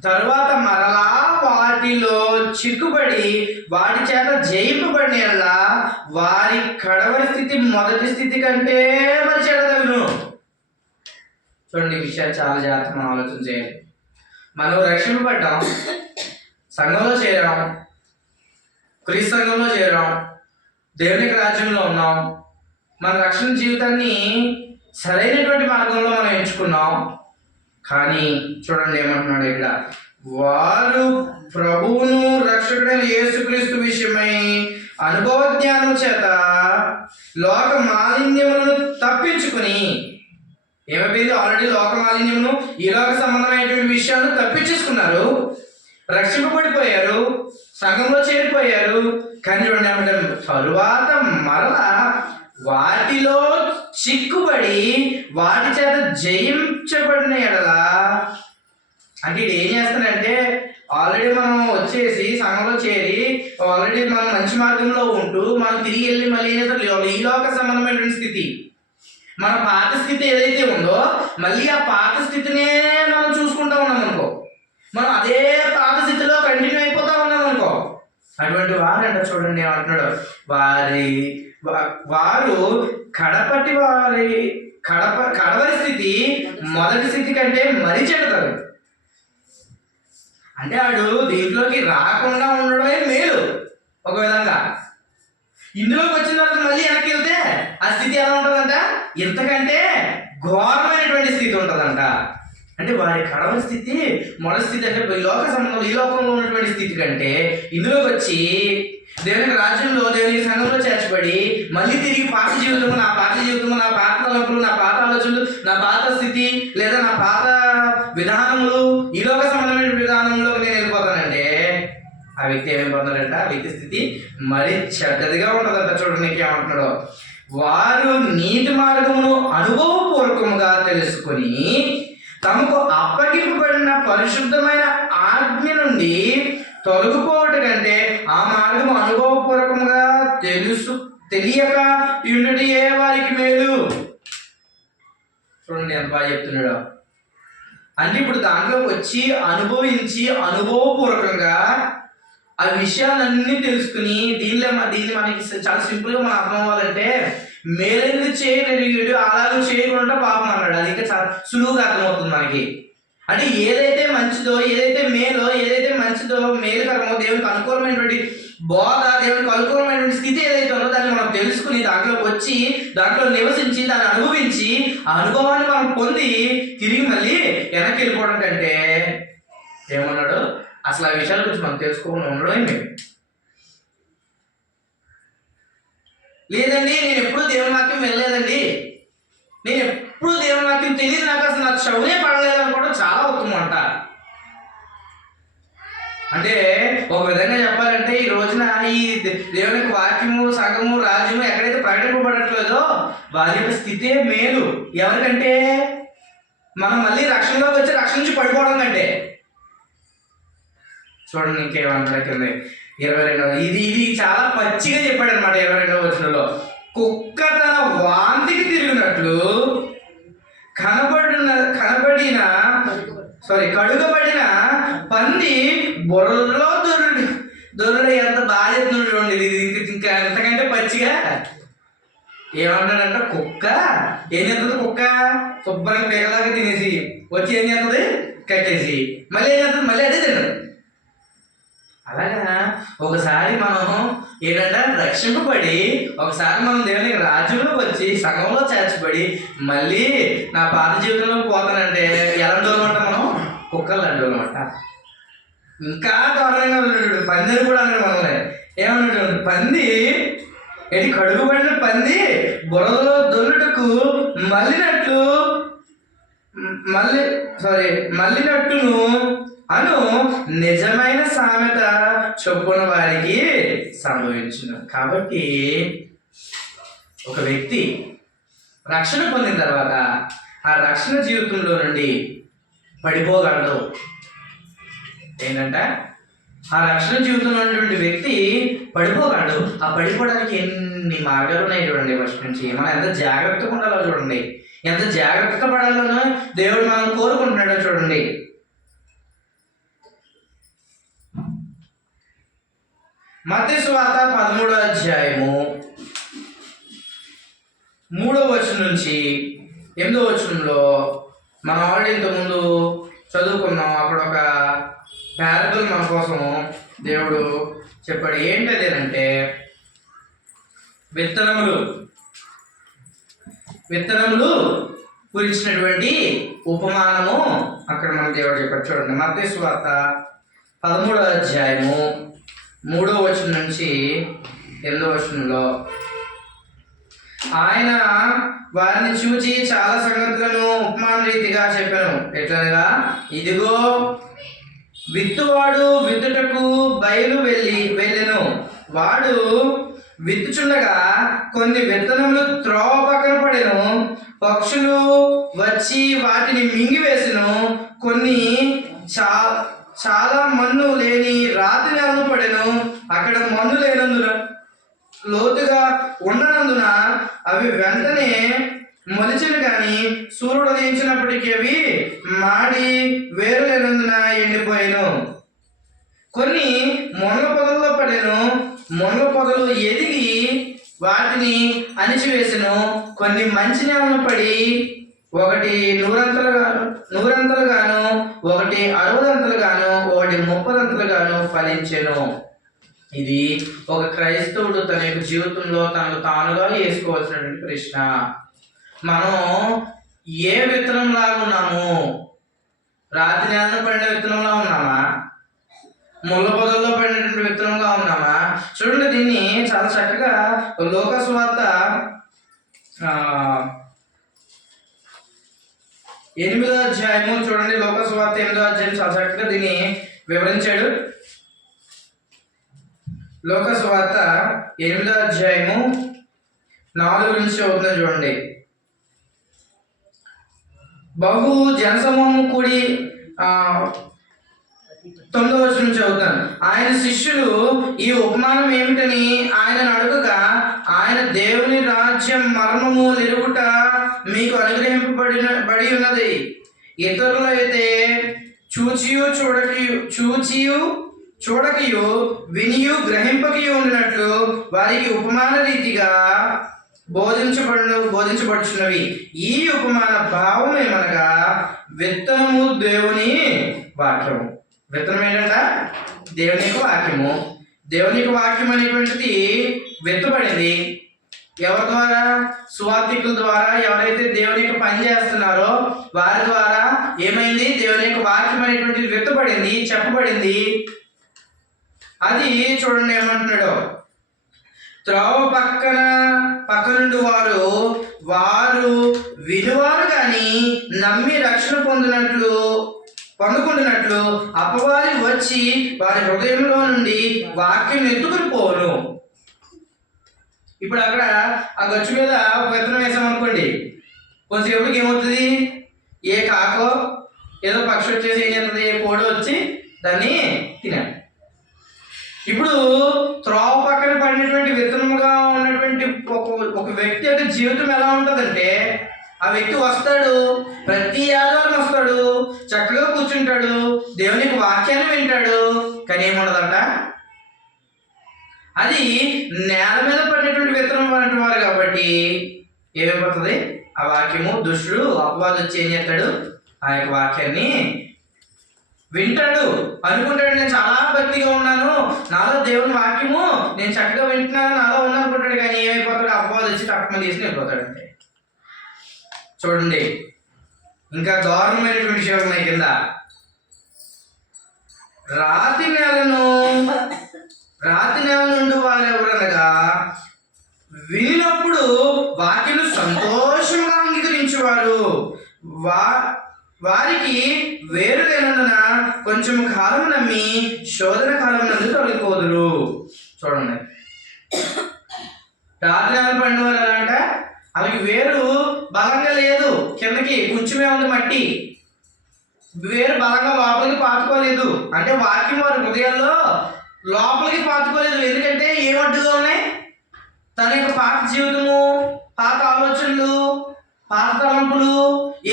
తరువాత మరలా వాటిలో చిక్కుబడి వాటి చేత జయింపబడిన వారి కడవరి స్థితి మొదటి స్థితి కంటే మరి చెడదగును. చూడండి, ఈ విషయాలు చాలా జాగ్రత్తగా మనం ఆలోచన చేయాలి. మనం రక్షింపబడ్డాం, సంఘంలో చేరాం, క్రీస్తు సంఘంలో చేరాం, దేవుని రాజ్యంలో ఉన్నాం. మన రక్షణ జీవితాన్ని సరైనటువంటి మార్గంలో మనం ఎంచుకున్నాం. కానీ చూడండి ఏమంటున్నాడు ఇక్కడ, వారు ప్రభువును రక్షకుడైన యేసుక్రీస్తు విషయమై అనుభవ జ్ఞానం చేత లోక మాలిన్యములను తప్పించుకుని, ఏమైపోయింది, ఆల్రెడీ లోక మాలిన్యమును ఈ లోక సంబంధమైనటువంటి విషయాలను తప్పించేసుకున్నారు, రక్షింపబడిపోయారు, సంఘంలో చేరిపోయారు. కానీ చూడండి ఏమంటారు, తరువాత మరలా వాటిలో చిక్కుబడి వాటి చేత జయించబడిన ఎడల. అంటే ఇది ఏం చేస్తానంటే, ఆల్రెడీ మనం వచ్చేసి సంఘంలో చేరి ఆల్రెడీ మనం మంచి మార్గంలో ఉంటూ మనం తిరిగి వెళ్ళి మళ్ళీ ఈ లోక సంబంధమైనటువంటి స్థితి, మన పాత స్థితి ఏదైతే ఉందో మళ్ళీ ఆ పాత స్థితినే మనం చూసుకుంటా ఉన్నాం అనుకో, మనం అదే పాత స్థితిలో కంటిన్యూ అయిపోతా ఉన్నాం అనుకో. అటువంటి వారు అంట చూడండి ఏమంటున్నాడు, వారు కడవరి స్థితి మొదటి స్థితి కంటే మరీ చెడతారు. అంటే వాడు దీంట్లోకి రాకుండా ఉండడమే మేలు ఒక విధంగా. ఇందులోకి వచ్చిన తర్వాత మళ్ళీ వెనక్కి వెళ్తే ఆ స్థితి ఎలా ఉంటుందంట, ఇంతకంటే ఘోరమైనటువంటి స్థితి ఉంటుందంట. అంటే వారి కడవరి స్థితి మొదటి స్థితి అంటే ఈ లోకంలో ఉన్నటువంటి స్థితి కంటే ఇందులోకి వచ్చి దేవుని రాజ్యంలో దేవుని సంఘంలో చేర్చబడి మళ్ళీ తిరిగి పాత జీవితము, నా పాత తలంపులు, నా పాత ఆలోచనలు, నా పాత స్థితి లేదా నా పాత విధానములు, ఈ లోక సంబంధమైన విధానంలో నేను వెళ్ళిపోతానంటే ఆ వ్యక్తి ఏమైపోతున్నాడంట, ఆ వ్యక్తి స్థితి మరీ చెడ్డదిగా ఉంటుందంట. చూడండి ఏమంటున్నాడు, వారు నీతి మార్గమును అనుభవపూర్వకముగా తెలుసుకొని తమకు అప్పగింపబడిన పరిశుద్ధమైన ఆజ్ఞ నుండి తొలగిపోవటం కంటే ఆ మార్గం అనుభవపూర్వకంగా తెలియక యున్నటియే వారికి మేలు. చూడండి ఎంత బాగా చెప్తున్నాడు. అంటే ఇప్పుడు దాంట్లోకి వచ్చి అనుభవించి అనుభవపూర్వకంగా ఆ విషయాలన్నీ తెలుసుకుని దీన్ని మనకి చాలా సింపుల్గా మనం అర్థం అవ్వాలంటే, మేలు చేయలేడు అలాగే చేయకుండా పాపం అన్నాడు. అది ఇంకా చాలా సులువుగా అర్థమవుతుంది మనకి. అంటే ఏదైతే మంచిదో, ఏదైతే మేలుకరమో, దేవునికి అనుకూలమైనటువంటి బోధ, దేవునికి అనుకూలమైనటువంటి స్థితి ఏదైతే ఉందో దాన్ని మనం తెలుసుకుని దాంట్లోకి వచ్చి దాంట్లో నివసించి దాన్ని అనుభవించి ఆ అనుభవాన్ని మనం పొంది తిరిగి మళ్ళీ వెనక్కి వెళ్ళిపోవడం కంటే ఏమన్నాడు, అసలు ఆ విషయాల గురించి మనం తెలుసుకోకుండా ఉండడం ఏమి లేదండి. నేను ఎప్పుడూ దేవుని వాక్యం వెళ్ళలేదండి, నేను ఎప్పుడూ దేవుని వాక్యం తెలియదు, నాకు అసలు నా చదువునే పడలేదు అనుకోవడం చాలా ఉత్తమం అంట. అంటే ఒక విధంగా చెప్పాలంటే ఈ రోజున ఈ దేవునికి వాక్యము, సంఘము, రాజ్యము ఎక్కడైతే ప్రకటింపబడట్లేదో వారి యొక్క స్థితే మేలు. ఎవరికంటే మనం మళ్ళీ రక్షణలోకి వచ్చి రక్షణ నుంచి పడిపోవడం కంటే. చూడండి ఇంకేమంటారు 22వ, ఇది చాలా పచ్చిగా చెప్పాడు అనమాట. 22వ వచనంలో, కుక్క తన వాంతికి తిరిగినట్లు కడుగబడిన పంది బుర్రలో దొరుడు ఎంత బాగా చెప్తున్నాడు. ఇది ఇంకా ఎంతకంటే పచ్చిగా ఏమంటాడంట, కుక్క ఏం చేస్తుంది, కుక్క శుభ్రంగా పేగలాగా తినేసి వచ్చి ఏం చేస్తుంది, కట్టేసి మళ్ళీ ఏం చేస్తుంది, మళ్ళీ అదే తినదు. అలాగా ఒకసారి మనం ఏంటంటే రక్షింపబడి ఒకసారి మనం దేవునికి రాజ్యంలో వచ్చి సంఘంలో చేర్చబడి మళ్ళీ నా పాత జీవితంలోకి పోతానంటే ఎలాంటి వాళ్ళు అంటాం మనం? కుక్కలు లాంటి వాళ్ళు అనమాట. ఇంకా దారుణంగా ఉన్నటువంటి పందిని కూడా అన్నాడు మనల్ని. ఏమన్నటువంటి పంది ఏంటి? కడుగుబడిన పంది బురదలో దొల్లుటకు మళ్ళినట్లు మళ్ళినట్టును అను నిజమైన సామెత చొప్పున వారికి సంభవించును. కాబట్టి ఒక వ్యక్తి రక్షణ పొందిన తర్వాత ఆ రక్షణ జీవితంలో నుండి పడిపోగలడు. ఏంటంటే ఆ రక్షణ జీవితంలో ఉన్నటువంటి వ్యక్తి పడిపోగలడు. ఆ పడిపోవడానికి ఎన్ని మార్గాలు ఉన్నాయి చూడండి. ఫస్ట్ నుంచి మనం ఎంత జాగ్రత్తగా ఉండాలో చూడండి, ఎంత జాగ్రత్తగా పడాలో దేవుడు మనం కోరుకుంటున్నాడో చూడండి. మత్తయి సువార్త 13వ అధ్యాయము 3వ వచనం నుంచి 8వ వచనంలో మనం ఆల్రెడీ ఇంతకుముందు చదువుకున్నాం. అక్కడ ఒక పారబుల్ మన కోసం దేవుడు చెప్పాడు. ఏంటది అంటే విత్తనములు గురించినటువంటి ఉపమానము అక్కడ మన దేవుడు చెప్పాడు. చూడండి, మత్తయి సువార్త 13వ అధ్యాయము 3వ వచనం నుంచి 8వ వచనంలో ఆయన వారిని చూచి చాలా సంగతులను ఉపమాన రీతిగా చెప్పాను. ఎట్లనగా, ఇదిగో విత్తువాడు విత్తుటకు బయలు వెళ్ళెను. వాడు విత్తుచుండగా కొన్ని విత్తనములు త్రోవ పక్కన పడెను. పక్షులు వచ్చి వాటిని మింగివేసెను. కొన్ని చాలా మన్ను లేని రాతి నేలను పడెను. అక్కడ మన్ను లేనందున లోతుగా ఉండనందున అవి వెంటనే మొలిచెను, కానీ సూర్యుడు ఉదయించినప్పటికీ అవి మాడి వేరు లేనందున ఎండిపోయాను. కొన్ని మొనల పొదల్లో పడెను. మొనల పొదలు ఎదిగి వాటిని అణిచివేసెను. కొన్ని మంచి నేలను పడి ఒకటి 100 గాను, ఒకటి 60 గాను, ఒకటి 30 గాను ఫలించెను. ఇది ఒక క్రైస్తవుడు తన యొక్క జీవితంలో తనకు తానుగా వేసుకోవాల్సినటువంటి ప్రశ్న. మనం ఏ విత్తనం లాగా ఉన్నాము? రాతి నేలను పడిన విత్తనంలా ఉన్నామా? ముళ్ళ పొదల్లో పడినటువంటి విత్తనంగా ఉన్నామా? చూడండి, దీన్ని చాలా చక్కగా లూకా సువార్త 8వ అధ్యాయము చూడండి. లూకా సువార్త 8వ అధ్యాయం చాలా చక్కగా దీన్ని వివరించాడు. లూకా సువార్త 8వ అధ్యాయము 4 నుంచి అవుతుంది చూడండి. బహు జనసమూహము కూడి 9వ వచనం నుంచి చదువుతాను. ఆయన శిష్యులు ఈ ఉపమానం ఏమిటని ఆయనను అడుగగా, ఆయన దేవుని రాజ్యం మర్మము ఎరుగుట మీకు అనుగ్రహింపబడి ఉన్నది. ఇతరులు అయితే చూచియు చూడకయు వినియు గ్రహింపకయు ఉండినట్లు వారికి ఉపమాన రీతిగా బోధించబడుచున్నవి. ఈ ఉపమాన భావం ఏమనగా, విత్తనము దేవుని వాక్యము. విత్తనం ఏంటంట? దేవుని యొక్క వాక్యము. దేవుని యొక్క వాక్యం అనేటువంటిది విత్తబడింది. ఎవరి ద్వారా? సువార్థికుల ద్వారా. ఎవరైతే దేవుని యొక్క పని చేస్తున్నారో వారి ద్వారా ఏమైంది? దేవుని యొక్క వాక్యం అనేటువంటిది విత్తబడింది, చెప్పబడింది. అది చూడండి ఏమంటున్నాడు. త్రోవ పక్క నుండి వారు వినువారు కానీ నమ్మి రక్షణ పొందుకుంటున్నట్లు అపవాది వచ్చి వారి హృదయంలో నుండి వాక్యం ఎత్తుకుని పోను. ఇప్పుడు అక్కడ ఆ గచ్చు మీద ఒక విత్తనం వేసామనుకోండి, కొంచెంసేపటికి ఏమవుతుంది? ఏ కాకో ఏదో పక్షి వచ్చేసి ఏం చేస్తుంది? కోడి వచ్చి దాన్ని తినాలి. ఇప్పుడు త్రోవ పక్కన పడినటువంటి విత్తనముగా ఉన్నటువంటి ఒక వ్యక్తి యొక్క జీవితం ఎలా ఉంటుందంటే, ఆ వ్యక్తి వస్తాడు, ప్రతి ఆదివారం వస్తాడు, చక్కగా కూర్చుంటాడు, దేవునికి వాక్యాన్ని వింటాడు, కానీ ఏముండదంట. అది నేల మీద పడినటువంటి విత్తనం అనేటువంటి వారు కాబట్టి ఏమైపోతుంది? ఆ వాక్యము దుష్టుడు అపవాది వచ్చి ఏం చేస్తాడు? ఆ యొక్క వాక్యాన్ని వింటాడు, అనుకుంటాడు నేను చాలా భక్తిగా ఉన్నాను, నాలో దేవుని వాక్యము నేను చక్కగా వింటున్నాను, నాలో ఉందనుకుంటాడు. కానీ ఏమైపోతాడు, అపవాది వచ్చి తక్కువ చేసి వెళ్ళిపోతాడు అంతే. చూడండి, ఇంకా దారుణమైనటువంటి విషయాలు ఉన్నాయి కింద. రాతి నేల నుండి వారు ఎవరనగా వినినప్పుడు వాక్యం సంతోషంగా అంగీకరించేవారు, వారికి వేరు లేనందున కొంచెం కాలం నమ్మి శోధన కాలం నందు తొలగిపోదురు. చూడండి, రాతి నేల పడిన వాళ్ళు ఎలా అంటే వాళ్ళకి వేరు బలంగా లేదు, కిందకి కొంచెమే ఉంది మట్టి, వేరు బలంగా లోపలికి పాతుకోలేదు. అంటే వాక్యం వారి హృదయాల్లో లోపలికి పాతుకోలేదు. ఎందుకంటే ఏమడ్డుగా ఉన్నాయి, తన యొక్క పాత జీవితము, పాత ఆలోచనలు, పాత తలంపులు,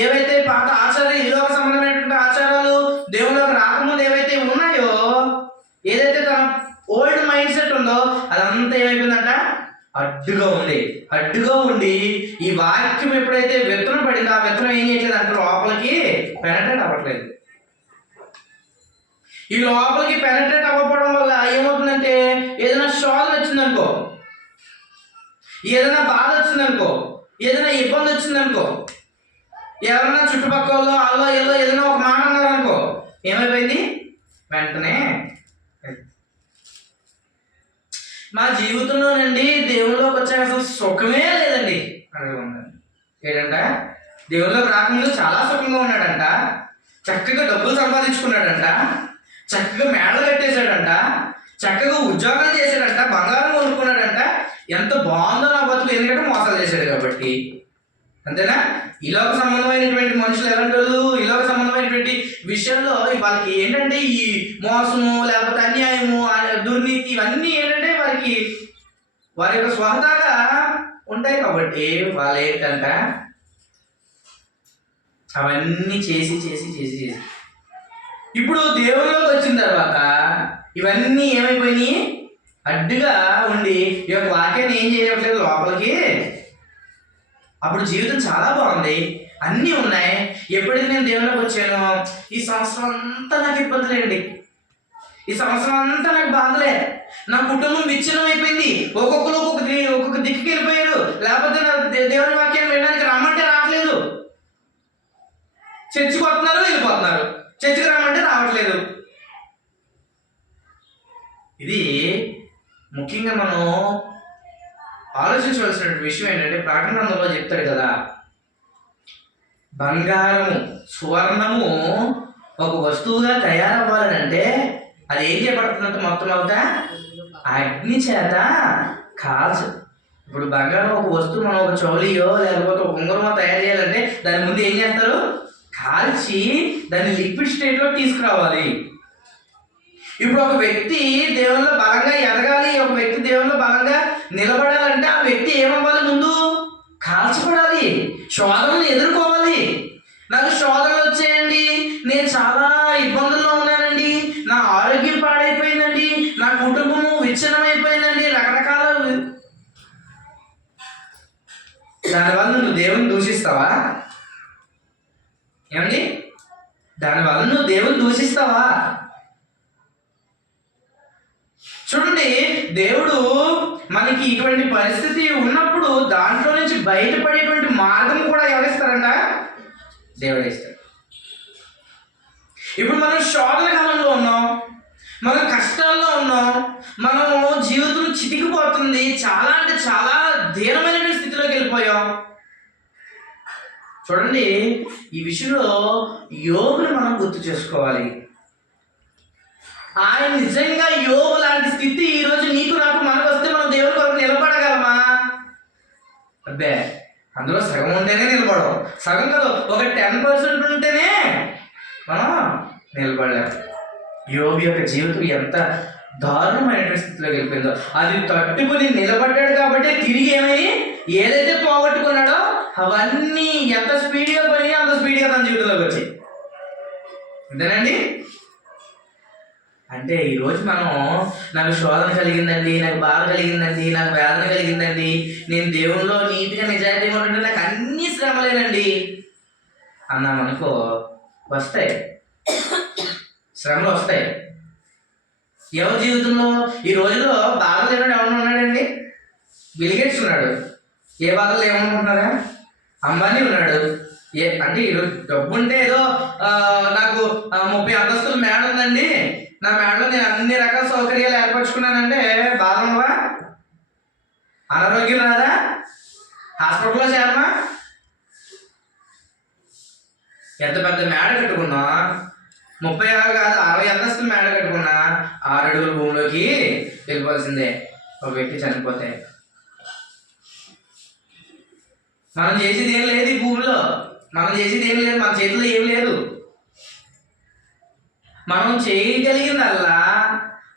ఏవైతే పాత ఆచారాలు, ఈలోక సంబంధమైనటువంటి ఆచారాలు, దేవుళ్ళకి రాకముందు ఏవైతే ఉన్నాయో, ఏదైతే తన ఓల్డ్ మైండ్ సెట్ ఉందో అదంతా ఏమైపోయిందంట, అడ్డుగా ఉండి ఈ వాక్యం ఎప్పుడైతే విత్తనం పడిందో ఆ విత్తనం ఏం చేయట్లేదు అంటే లోపలికి పెనట్రేట్ అవ్వట్లేదు. ఈ లోపలికి పెనట్రేట్ అవ్వకపోవడం వల్ల ఏమవుతుందంటే ఏదైనా శోధన వచ్చిందనుకో, ఏదైనా బాధ వచ్చిందనుకో, ఏదైనా ఇబ్బంది వచ్చిందనుకో, ఎవరైనా చుట్టుపక్కల వాళ్ళు ఏదైనా ఒక మాట అన్నారనుకో, ఏమైపోయింది వెంటనే మా జీవితంలోనండి దేవుళ్ళలోకి వచ్చాక అసలు సుఖమే లేదండి ఏంటంట, దేవుళ్ళలోకి రాకముందు చాలా సుఖంగా ఉన్నాడంట, చక్కగా డబ్బులు సంపాదించుకున్నాడంట, చక్కగా మేడలు కట్టేశాడంట, చక్కగా ఉద్యోగాలు చేశాడంట, బంగారం కొనుక్కున్నాడంట, ఎంత బాగుందో నా బతుకు. ఎందుకంటే మోసాలు చేశాడు కాబట్టి. అంతేనా? ఇలోక సంబంధమైనటువంటి మనుషులు ఎలాంటి వాళ్ళు, ఇలోక సంబంధమైనటువంటి విషయంలో వాళ్ళకి ఏంటంటే ఈ మోసము, లేకపోతే అన్యాయము, దుర్నీతి, ఇవన్నీ ఏంటంటే వారి యొక్క స్వతహాగా ఉంటాయి కాబట్టి వాళ్ళు ఏంటంట అవన్నీ చేసి ఇప్పుడు దేవుళ్ళలోకి వచ్చిన తర్వాత ఇవన్నీ ఏమైపోయినాయి, అడ్డుగా ఉండి ఈ యొక్క వాక్యాన్ని ఏం చేయట్లేదు లోపలికి. అప్పుడు జీవితం చాలా బాగుంది, అన్నీ ఉన్నాయి. ఎప్పుడైతే నేను దేవుళ్ళకి వచ్చానో ఈ సంవత్సరం అంతా నాకు ఇబ్బందులేండి, ఈ సంవత్సరం అంతా నాకు బాధలే, నా కుటుంబం విచ్ఛిన్నం అయిపోయింది, ఒక్కొక్కరు ఒక్కొక్క దిక్కుకి వెళ్ళిపోయారు, లేకపోతే నా దేవుని వాక్యాన్ని వినడానికి రమ్మంటే రావట్లేదు, చర్చికి వస్తున్నారు వెళ్ళిపోతున్నారు, చర్చికి రమ్మంటే రావట్లేదు. ఇది ముఖ్యంగా మనం ఆలోచించవలసిన విషయం ఏంటంటే ప్రకటన గ్రంథంలో చెప్తాడు కదా, బంగారము సువర్ణము ఒక వస్తువుగా తయారవ్వాలనంటే అది ఏం చేయబడుతుందంటే మొత్తం అంతా అగ్ని చేత కాల్చు. ఇప్పుడు బంగారం ఒక వస్తువు మనం ఒక చౌలియో లేకపోతే ఒక ఉంగరమో తయారు చేయాలంటే దాని ముందు ఏం చేస్తారు, కాల్చి దాన్ని లిక్విడ్ స్టేట్లో తీసుకురావాలి. ఇప్పుడు ఒక వ్యక్తి దేవుల్లో బలంగా ఎదగాలి, ఒక వ్యక్తి దేవుల్లో బలంగా నిలబడాలంటే ఆ వ్యక్తి ఏమవ్వాలి, ముందు కాల్చబడాలి, శోధనలు ఎదుర్కోవాలి. నాకు శోధనలు వచ్చాయండి, నేను చాలా ఇబ్బందుల్లో ఉన్నానండి, నా ఆరోగ్యం పాడైపోయిందండి, నా కుటుంబము విచ్ఛిన్నమైపోయిందండి, రకరకాల. దానివల్ల నువ్వు దేవుని దూషిస్తావా? ఏమండి, దానివల్ల నువ్వు దేవుని దూషిస్తావా? చూడండి, దేవుడు మనకి ఇటువంటి పరిస్థితి ఉన్నప్పుడు దాంట్లో నుంచి బయటపడేటువంటి మార్గం కూడా ఎవరిస్తారంట, దేవుడే ఇస్తాడు. ఇప్పుడు మనం శోధన కాలంలో ఉన్నాం, మనం కష్టాల్లో ఉన్నాం, మనము జీవితం చితికిపోతుంది, చాలా అంటే చాలా దీనమైనటువంటి స్థితిలోకి వెళ్ళిపోయాం. చూడండి, ఈ విషయంలో యోగుని మనం గుర్తు చేసుకోవాలి. ఆయన నిజంగా యోగు లాంటి స్థితి ఈరోజు నీకు నాకు మనకు వస్తే మనం దేవుని కొరకు నిలబడగలమా? అబ్బే, అందులో సగం ఉంటేనే నిలబడం, సగం కాదు ఒక 10% ఉంటేనే మనం నిలబడలేం. యోగు యొక్క జీవితం ఎంత దారుణమైనటువంటి స్థితిలోకి వెళ్ళిపోయిందో అది తట్టుకుని నిలబడ్డాడు కాబట్టి తిరిగి ఏమని ఏదైతే పోగొట్టుకున్నాడో అవన్నీ ఎంత స్పీడ్గా పోయి అంత స్పీడ్గా తన జీవితంలోకి వచ్చాయి. అంతేనండి. అంటే ఈరోజు మనం నాకు శోధన కలిగిందండి, నాకు బాధ కలిగిందండి, నాకు వేదన కలిగిందండి, నేను దేవుల్లో నీతిగా నిజాయితీగా ఉంటుంటే నాకు అన్ని శ్రమలేనండి అన్నామనుకో, వస్తాయి. శ్రమలు వస్తాయి. ఎవరి జీవితంలో ఈ రోజుల్లో బాధలు లేనాడు ఎవరైనా ఉన్నాడండి? బిల్ గేట్స్ ఉన్నాడు. ఏ బాధలు ఏమనుకుంటున్నారా? అంబానీ ఉన్నాడు. అంటే ఈరోజు డబ్బు ఉంటే ఏదో నాకు 30 అంతస్తుల మేడ ఉందండి, నా మేడలో నేను అన్ని రకాల సౌకర్యాలు ఏర్పరచుకున్నానంటే బాధ ఉండవా? అనారోగ్యం రాదా? హాస్పిటల్లో చేరమా? ఎంత పెద్ద మేడ కట్టుకున్నా, 36 కాదు 60 అంతస్తుల మేడ కట్టుకున్నా 6 అడుగుల భూమిలోకి వెళ్ళిపోవాల్సిందే ఒక వ్యక్తి చనిపోతే. మనం చేసేది ఏం లేదు ఈ భూమిలో, మనం చేసేది ఏం లేదు, మన చేతిలో ఏం లేదు. మనం చేయగలిగిందల్లా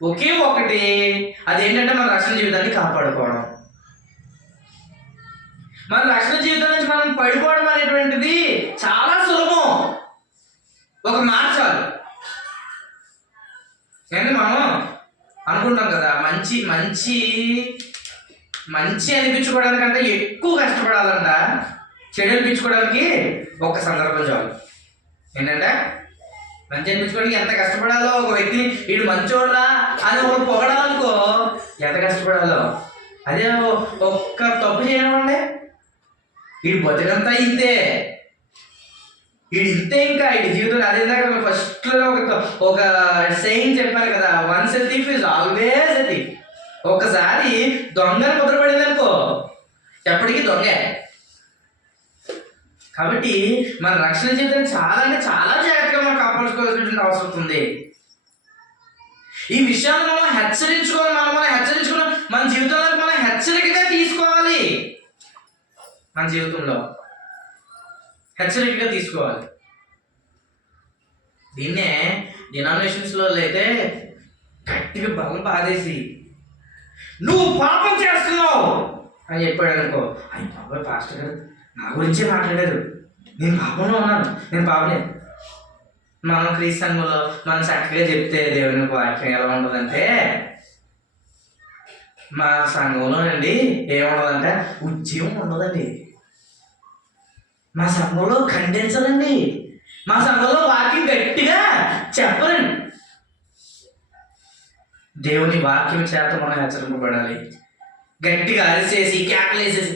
ఒకే ఒకటి, అదేంటంటే మన రక్షణ జీవితాన్ని కాపాడుకోవడం. మన రక్షణ జీవితం నుంచి మనం పడిపోవడం అనేటువంటిది చాలా సులభం. ఒక మాట చాలు. కానీ మనం అనుకుంటాం కదా, మంచి మంచి మంచి అనిపించుకోవడానికంటే ఎక్కువ కష్టపడాలంట. చెడు అనిపించుకోవడానికి ఒక్క సందర్భం చాలు. ఏంటంటే మంచి అనిపించుకోవడానికి ఎంత కష్టపడాలో, ఒక వ్యక్తిని వీడు మంచోళ్ళ అని ఒక పొగడాలనుకో ఎంత కష్టపడాలో. అదే ఒక్క తప్పు చేయనివ్వండి, వీడు బతికంతా ఇంతే, వీడు ఇంతే, ఇంకా వీడి జీవితంలో అదేదాకా ఫస్ట్లో ఒక సెయింగ్ చెప్పాను కదా, once a thief is always a thief. ఒక్కసారి దొంగని ముద్రపడింది అనుకో ఎప్పటికీ దొంగే. కాబట్టి మన రక్షణ జీవితం చాలా అంటే చాలా జాగ్రత్తగా మనం కాపాడుకోవాల్సిన అవసరం ఉంది. ఈ విషయాన్ని మనం హెచ్చరించుకోవాలి, మన జీవితంలో మనం హెచ్చరికగా తీసుకోవాలి. మన జీవితంలో హెచ్చరికగా తీసుకోవాలి. దీన్నే డినామినేషన్స్లో అయితే గట్టిగా బలం బాధేసి నువ్వు పాపం చేస్తున్నావు అని చెప్పాడు అనుకో, అయ్యి బాబాయ్ పాస్టర్ గారు నా గురించే మాట్లాడారు, నేను పాపంలో ఉన్నాను, నేను పాపనే. మనం క్రీస్తు సంఘంలో మనం చక్కగా చెప్తే దేవుని వాక్యం ఎలా ఉంటుందంటే, మా సంఘంలో అండి ఏముండదంటే ఉద్యమం ఉండదండి, మా సంఘంలో ఖండించదండి, మా సంఘంలో వాక్యం గట్టిగా చెప్పరండి. దేవుని వాక్యం చేత మనం హెచ్చరింపబడాలి. గట్టిగా అరిసేసి కేకలేసేసి,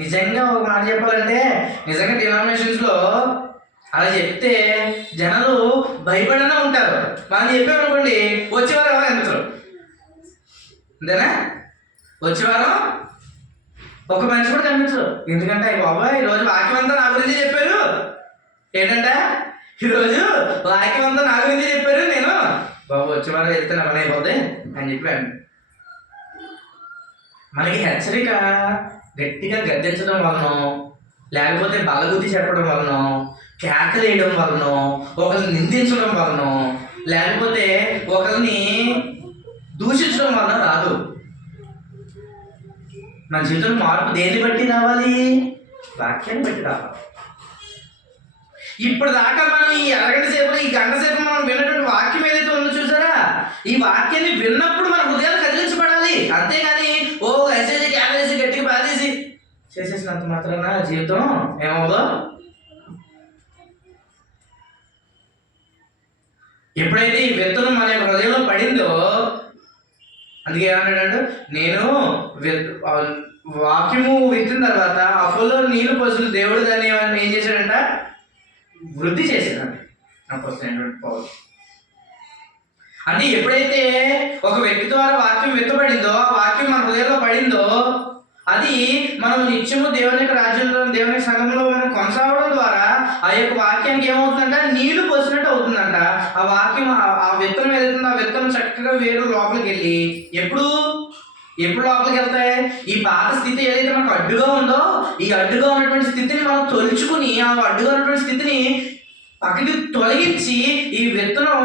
నిజంగా ఒక మాట చెప్పాలంటే నిజంగా డినామినేషన్స్లో అలా చెప్తే జనాలు భయపడనే ఉంటారు. మనం చెప్పామనుకోండి వచ్చేవారు ఎవరు ఎంతరు అంతేనా, వచ్చేవారు ఒక మనిషి కూడా కనిపించరు. ఎందుకంటే బాబాయ్ ఈరోజు వాక్యం అంతా నా గురించి చెప్పారు, ఏంటంటే ఈరోజు వాక్యం అంతా నా గురించి చెప్పారు, నేను బాబు వచ్చేవారు వెళ్తే నా పని అయిపోద్ది అని చెప్పాను. మనకి హెచ్చరిక గట్టిగా గద్దించడం వలన, లేకపోతే బలగుద్ది చెప్పడం వలన, కేకలేయడం వలన, ఒకరిని నిందించడం వలన, లేకపోతే ఒకరిని దూషించడం వలన రాదు. మన జీవితంలో మార్పు దేన్ని బట్టి రావాలి? వాక్యాన్ని బట్టి రావాలి. ఇప్పుడు దాకా మనం ఈ అరగంట సేపు ఈ గంట సేపు మనం విన్నటువంటి వాక్యం ఏదైతే ఉందో చూసారా, ఈ వాక్యాన్ని విన్నప్పుడు మన హృదయాలు కదిలించబడాలి. అంతేగాని ఓ ఎస్ఏసి క్యాబేసి గట్టిగా బాధేసి చేసేసినంత మాత్రాన జీవితం ఏమవుదో. ఎప్పుడైతే ఈ విత్తనం మన హృదయంలో పడిందో, అందుకే ఏమన్నాడు, నేను వాక్యము విత్తిన తర్వాత అప్పుల్లో నీళ్లు పోసిన దేవుడు దాన్ని ఏం చేశాడంట, వృద్ధి చేశాడంట. అపోస్తలుడైనటువంటి పౌలు. అంటే ఎప్పుడైతే ఒక వ్యక్తి ద్వారా వాక్యం విత్తబడిందో, ఆ వాక్యం మన హృదయంలో పడిందో, అది మనం నిత్యము దేవుని యొక్క రాజ్యంలో, దేవుని సంఘంలో మనం కొనసాగడం ద్వారా ఆ యొక్క వాక్యానికి ఏమవుతుందంట, నీళ్లు పోసినట్టు అవుతుందంట. ఆ వాక్యం ఆ విత్తనం ఏదైతుందో ఆ విత్తనం చక్కగా వేరు లోపలికి వెళ్ళి ఎప్పుడు లోపలికి వెళ్తాయి, ఈ పాత స్థితి ఏదైతే మనకు అడ్డుగా ఉందో, ఈ అడ్డుగా ఉన్నటువంటి స్థితిని మనం తొలుచుకుని, ఆ అడ్డుగా ఉన్నటువంటి స్థితిని పక్కకి తొలగించి ఈ విత్తనం,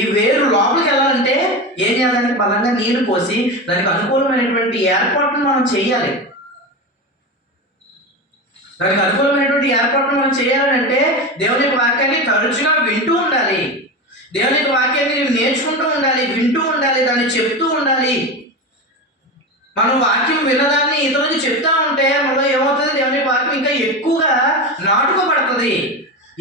ఈ వేరు లోపలికి వెళ్ళాలంటే ఏం చేయాలంటే బలంగా నీరు పోసి దానికి అనుకూలమైనటువంటి ఏర్పాటును మనం చేయాలి. దానికి అనుకూలమైనటువంటి ఏర్పాటును మనం చేయాలంటే దేవుని యొక్క వాక్యాన్ని తరచుగా వింటూ ఉండాలి. దేవుని యొక్క వాక్యాన్ని నేర్చుకుంటూ ఉండాలి, వింటూ ఉండాలి, దాన్ని చెప్తూ ఉండాలి. మనం వాక్యం విన్నదాన్ని ఇతరులకి చెప్తా ఉంటే మనలో ఏమవుతుంది, దేవుని వాక్యం ఇంకా ఎక్కువగా నాటుకోబడుతుంది.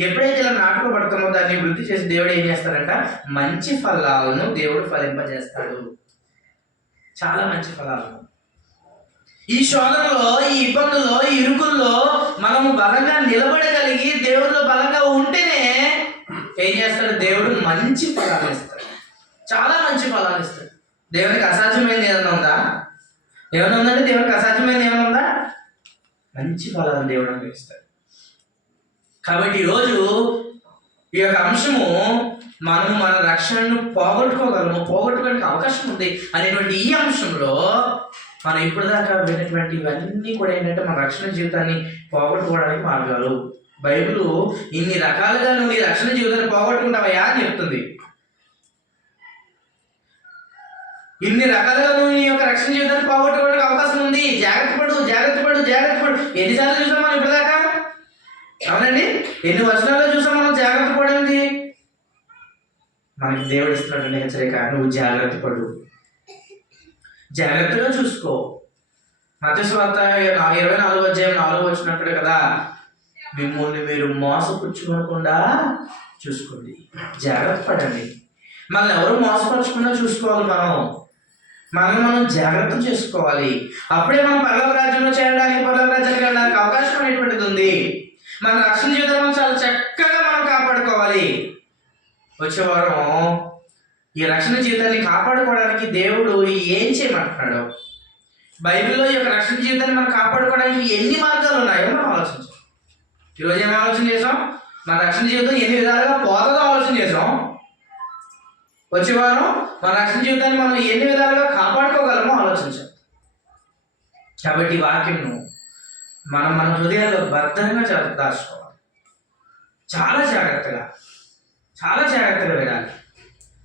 ఎప్పుడైతే ఇలా నాటుకోబడతామో దాన్ని వృద్ధి చేసి దేవుడు ఏం చేస్తాడంట, మంచి ఫలాలను దేవుడు ఫలింపజేస్తాడు. చాలా మంచి ఫలాలను. ఈ శోధనలో, ఈ ఇబ్బందుల్లో, ఈ ఇరుకుల్లో మనము బలంగా నిలబడగలిగి దేవుడిలో బలంగా ఉంటేనే ఏం చేస్తాడు, దేవుడు మంచి ఫలాలు ఇస్తాడు. చాలా మంచి ఫలాలు ఇస్తాడు. దేవునికి అసాధ్యమైనది ఏమైనా ఉందా? ఏమైనా ఉందంటే దేవునికి అసాధ్యమైనది ఏమైనా ఉందా? మంచి ఫలాలను దేవుడు అనుభవిస్తాడు. కాబట్టి ఈరోజు ఈ యొక్క అంశము మనము మన రక్షణను పోగొట్టుకోవడానికి అవకాశం ఉంది అనేటువంటి ఈ అంశంలో మనం ఇప్పుడు దాకా విన్నటువంటి ఇవన్నీ కూడా ఏంటంటే మన రక్షణ జీవితాన్ని పోగొట్టుకోవడానికి మార్గాలు. బైబిల్ ఇన్ని రకాలుగా నువ్వు నీ రక్షణ జీవితాన్ని పోగొట్టుకుంటావయ్యా అని చెప్తుంది. ఇన్ని రకాలుగా నువ్వు నీ యొక్క రక్షణ జీవితాన్ని పోగొట్టుకోవడానికి అవకాశం ఉంది. జాగ్రత్త పడు. ఎన్నిసార్లు చూసాం మనం ఇప్పుడు దాకా? అవునండి, ఎన్ని వర్షాల్లో చూసాం మనం జాగ్రత్త పడింది. మనకి దేవుడు ఇస్తున్నాడు హెచ్చరిక, నువ్వు జాగ్రత్త పడు, జాగ్రత్తగా చూసుకో. మత్తయి సువార్త 24:4 కదా, మిమ్మల్ని మీరు మోసపుచ్చుకోకుండా చూసుకోండి, జాగ్రత్త పడండి. మనల్ని ఎవరు మోసపరచకుండా చూసుకోవాలి. మనం జాగ్రత్త చేసుకోవాలి. అప్పుడే మనం పరలోక రాజ్యంలో పరలోక రాజ్యానికి వెళ్ళడానికి అవకాశం అనేటువంటిది ఉంది. మన రక్షణ జీవితాలను చాలా చక్కగా మనం కాపాడుకోవాలి. వచ్చే వారం ఈ రక్షణ జీవితాన్ని కాపాడుకోవడానికి దేవుడు ఏం చేయమంటున్నాడు, బైబిల్లో ఈ యొక్క రక్షణ జీవితాన్ని మనం కాపాడుకోవడానికి ఎన్ని మార్గాలు ఉన్నాయో మనం ఆలోచించాం. ఈరోజు ఏం ఆలోచన చేసాం? మన రక్షణ జీవితం ఎన్ని విధాలుగా పోతుందో ఆలోచన చేసాం. వచ్చే వారం మన రక్షణ జీవితాన్ని మనం ఎన్ని విధాలుగా కాపాడుకోగలమో ఆలోచించాం. కాబట్టి వాక్యంను మన హృదయాల్లో భద్రంగా దాచుకోవాలి. చాలా జాగ్రత్తగా వినాలి.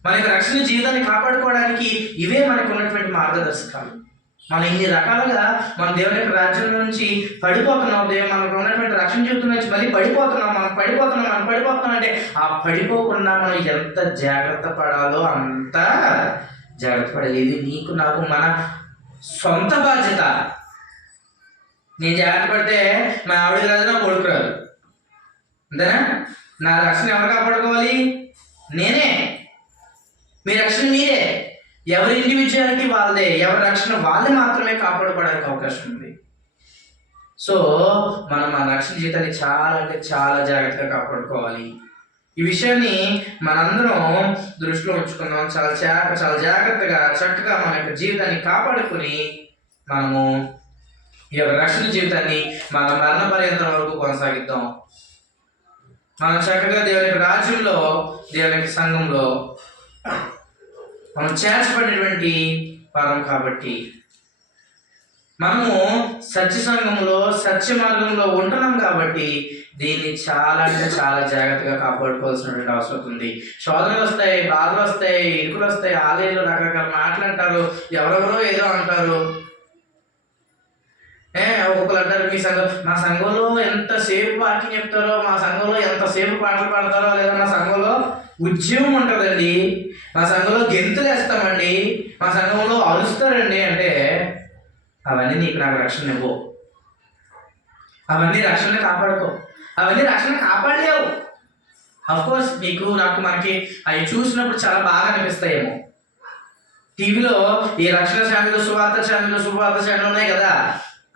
మన యొక్క రక్షణ జీవితాన్ని కాపాడుకోవడానికి ఇవే మనకు ఉన్నటువంటి మార్గదర్శకాలు. మనం ఇన్ని రకాలుగా మన దేవుని యొక్క రాజ్యం నుంచి పడిపోతున్నాం. మనకు ఉన్నటువంటి రక్షణ జీవితం నుంచి మళ్ళీ మనం పడిపోతున్నాం అంటే ఆ పడిపోకుండా మనం ఎంత జాగ్రత్త పడాలో అంత జాగ్రత్త పడాలి. ఇది నీకు నాకు మన సొంత బాధ్యత. నేను జాగ్రత్త పడితే మా ఆవిడకి రాదు, నా కొడుకు రాదు. అంతేనా? నా రక్షణ ఎవరు కాపాడుకోవాలి? నేనే. మీ రక్షణ మీరే. ఎవరి ఇండివిజువాలిటీ వాళ్ళదే, ఎవరి రక్షణ వాళ్ళే మాత్రమే కాపాడుకోవడానికి అవకాశం ఉంది. సో మనం మన రక్షణ జీవితాన్ని చాలా జాగ్రత్తగా కాపాడుకోవాలి. ఈ విషయాన్ని మనందరం దృష్టిలో ఉంచుకుందాం. చాలా జాగ్రత్తగా చక్కగా మన యొక్క జీవితాన్ని కాపాడుకుని మనము ఈ యొక్క రక్షణ జీవితాన్ని మన మరణ పర్యంతం వరకు కొనసాగిద్దాం. మనం చక్కగా దేవుని యొక్క రాజ్యంలో, దేవుని యొక్క సంఘంలో మనం చేర్చబడినటువంటి వారం కాబట్టి మనము సత్య సంఘంలో, సత్య మార్గంలో ఉంటున్నాం కాబట్టి దీన్ని చాలా జాగ్రత్తగా కాపాడుకోవాల్సినటువంటి అవసరం ఉంది. శోధనలు వస్తాయి, బాధలు వస్తాయి, ఇరుకులు వస్తాయి, ఆలయాలు రకరకాల మాటలు ఎవరెవరో ఏదో అంటారు. ఒక్కొక్కరు అంటారు మా సంఘంలో ఎంతసేపు వాక్యం చెప్తారో, మా సంఘంలో ఎంతసేపు పాటలు పాడతారో, లేదా మా సంఘంలో ఉద్యమం ఉంటుందండి, మా సంఘంలో గెంతులు వేస్తామండి, మా సంఘంలో అరుస్తారండి అంటే అవన్నీ నీకు నాకు రక్షణ ఇవ్వు. అవన్నీ రక్షణ కాపాడుకో. అవన్నీ రక్షణ కాపాడలేవు. అఫ్కోర్స్ నీకు నాకు మనకి అవి చూసినప్పుడు చాలా బాగా అనిపిస్తాయేమో. టీవీలో ఈ రక్షణ ఛానల్, శుభవార్త ఛానల్ ఉన్నాయి కదా,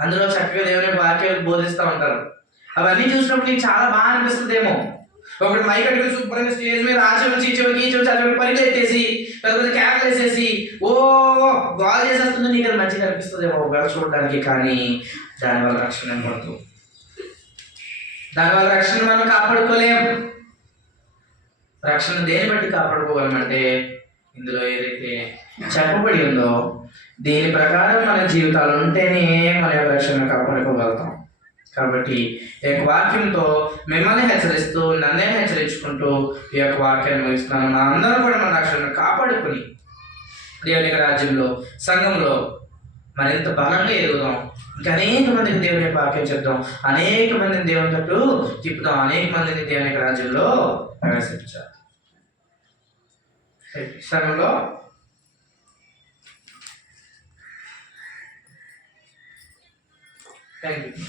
అందులో చక్కగా దేవుని వాక్యాలు బోధిస్తూ ఉంటారు. అవన్నీ చూసినప్పుడు నీకు చాలా బాగా అనిపిస్తుందేమో. ఒకటి మైక్ అట్టుకుని శుభ్రంగా స్టేజ్ మీద చదివి పరిగెలు ఎత్తేసి లేకపోతే క్యాప్లు వేసేసి గోల్ చేసేస్తుంది, నీకు అది మంచిగా అనిపిస్తుందేమో ఒకవేళ చూడడానికి. కానీ దానివల్ల రక్షణ పడుతుంది. దానివల్ల రక్షణ మనం కాపాడుకోలేం. రక్షణ దేని బట్టి కాపాడుకోగలమంటే ఇందులో ఏదైతే చెప్పబడి ఉందో దీని ప్రకారం మన జీవితాలు ఉంటేనే మన యొక్క రక్షణ కాపాడుకోగలుగుతాం. కాబట్టి ఈ యొక్క వాక్యంతో మిమ్మల్ని హెచ్చరిస్తూ, నన్నే హెచ్చరించుకుంటూ ఈ యొక్క వాక్యాన్ని ముగిస్తున్నాను. మన అందరం కూడా మన రక్షణను కాపాడుకుని దేవుని యొక్క రాజ్యంలో, సంఘంలో మరింత బలంగా ఎదుగుదాం. ఇంకా అనేక మందికి దేవుని యొక్క వాక్యం చెప్దాం, అనేక మందిని దేవుని తట్టు తిప్పుదాం, అనేక మందిని దేవుని యొక్క రాజ్యంలో ప్రవేశించాలి. సంఘంలో థ్యాంక్ యూ.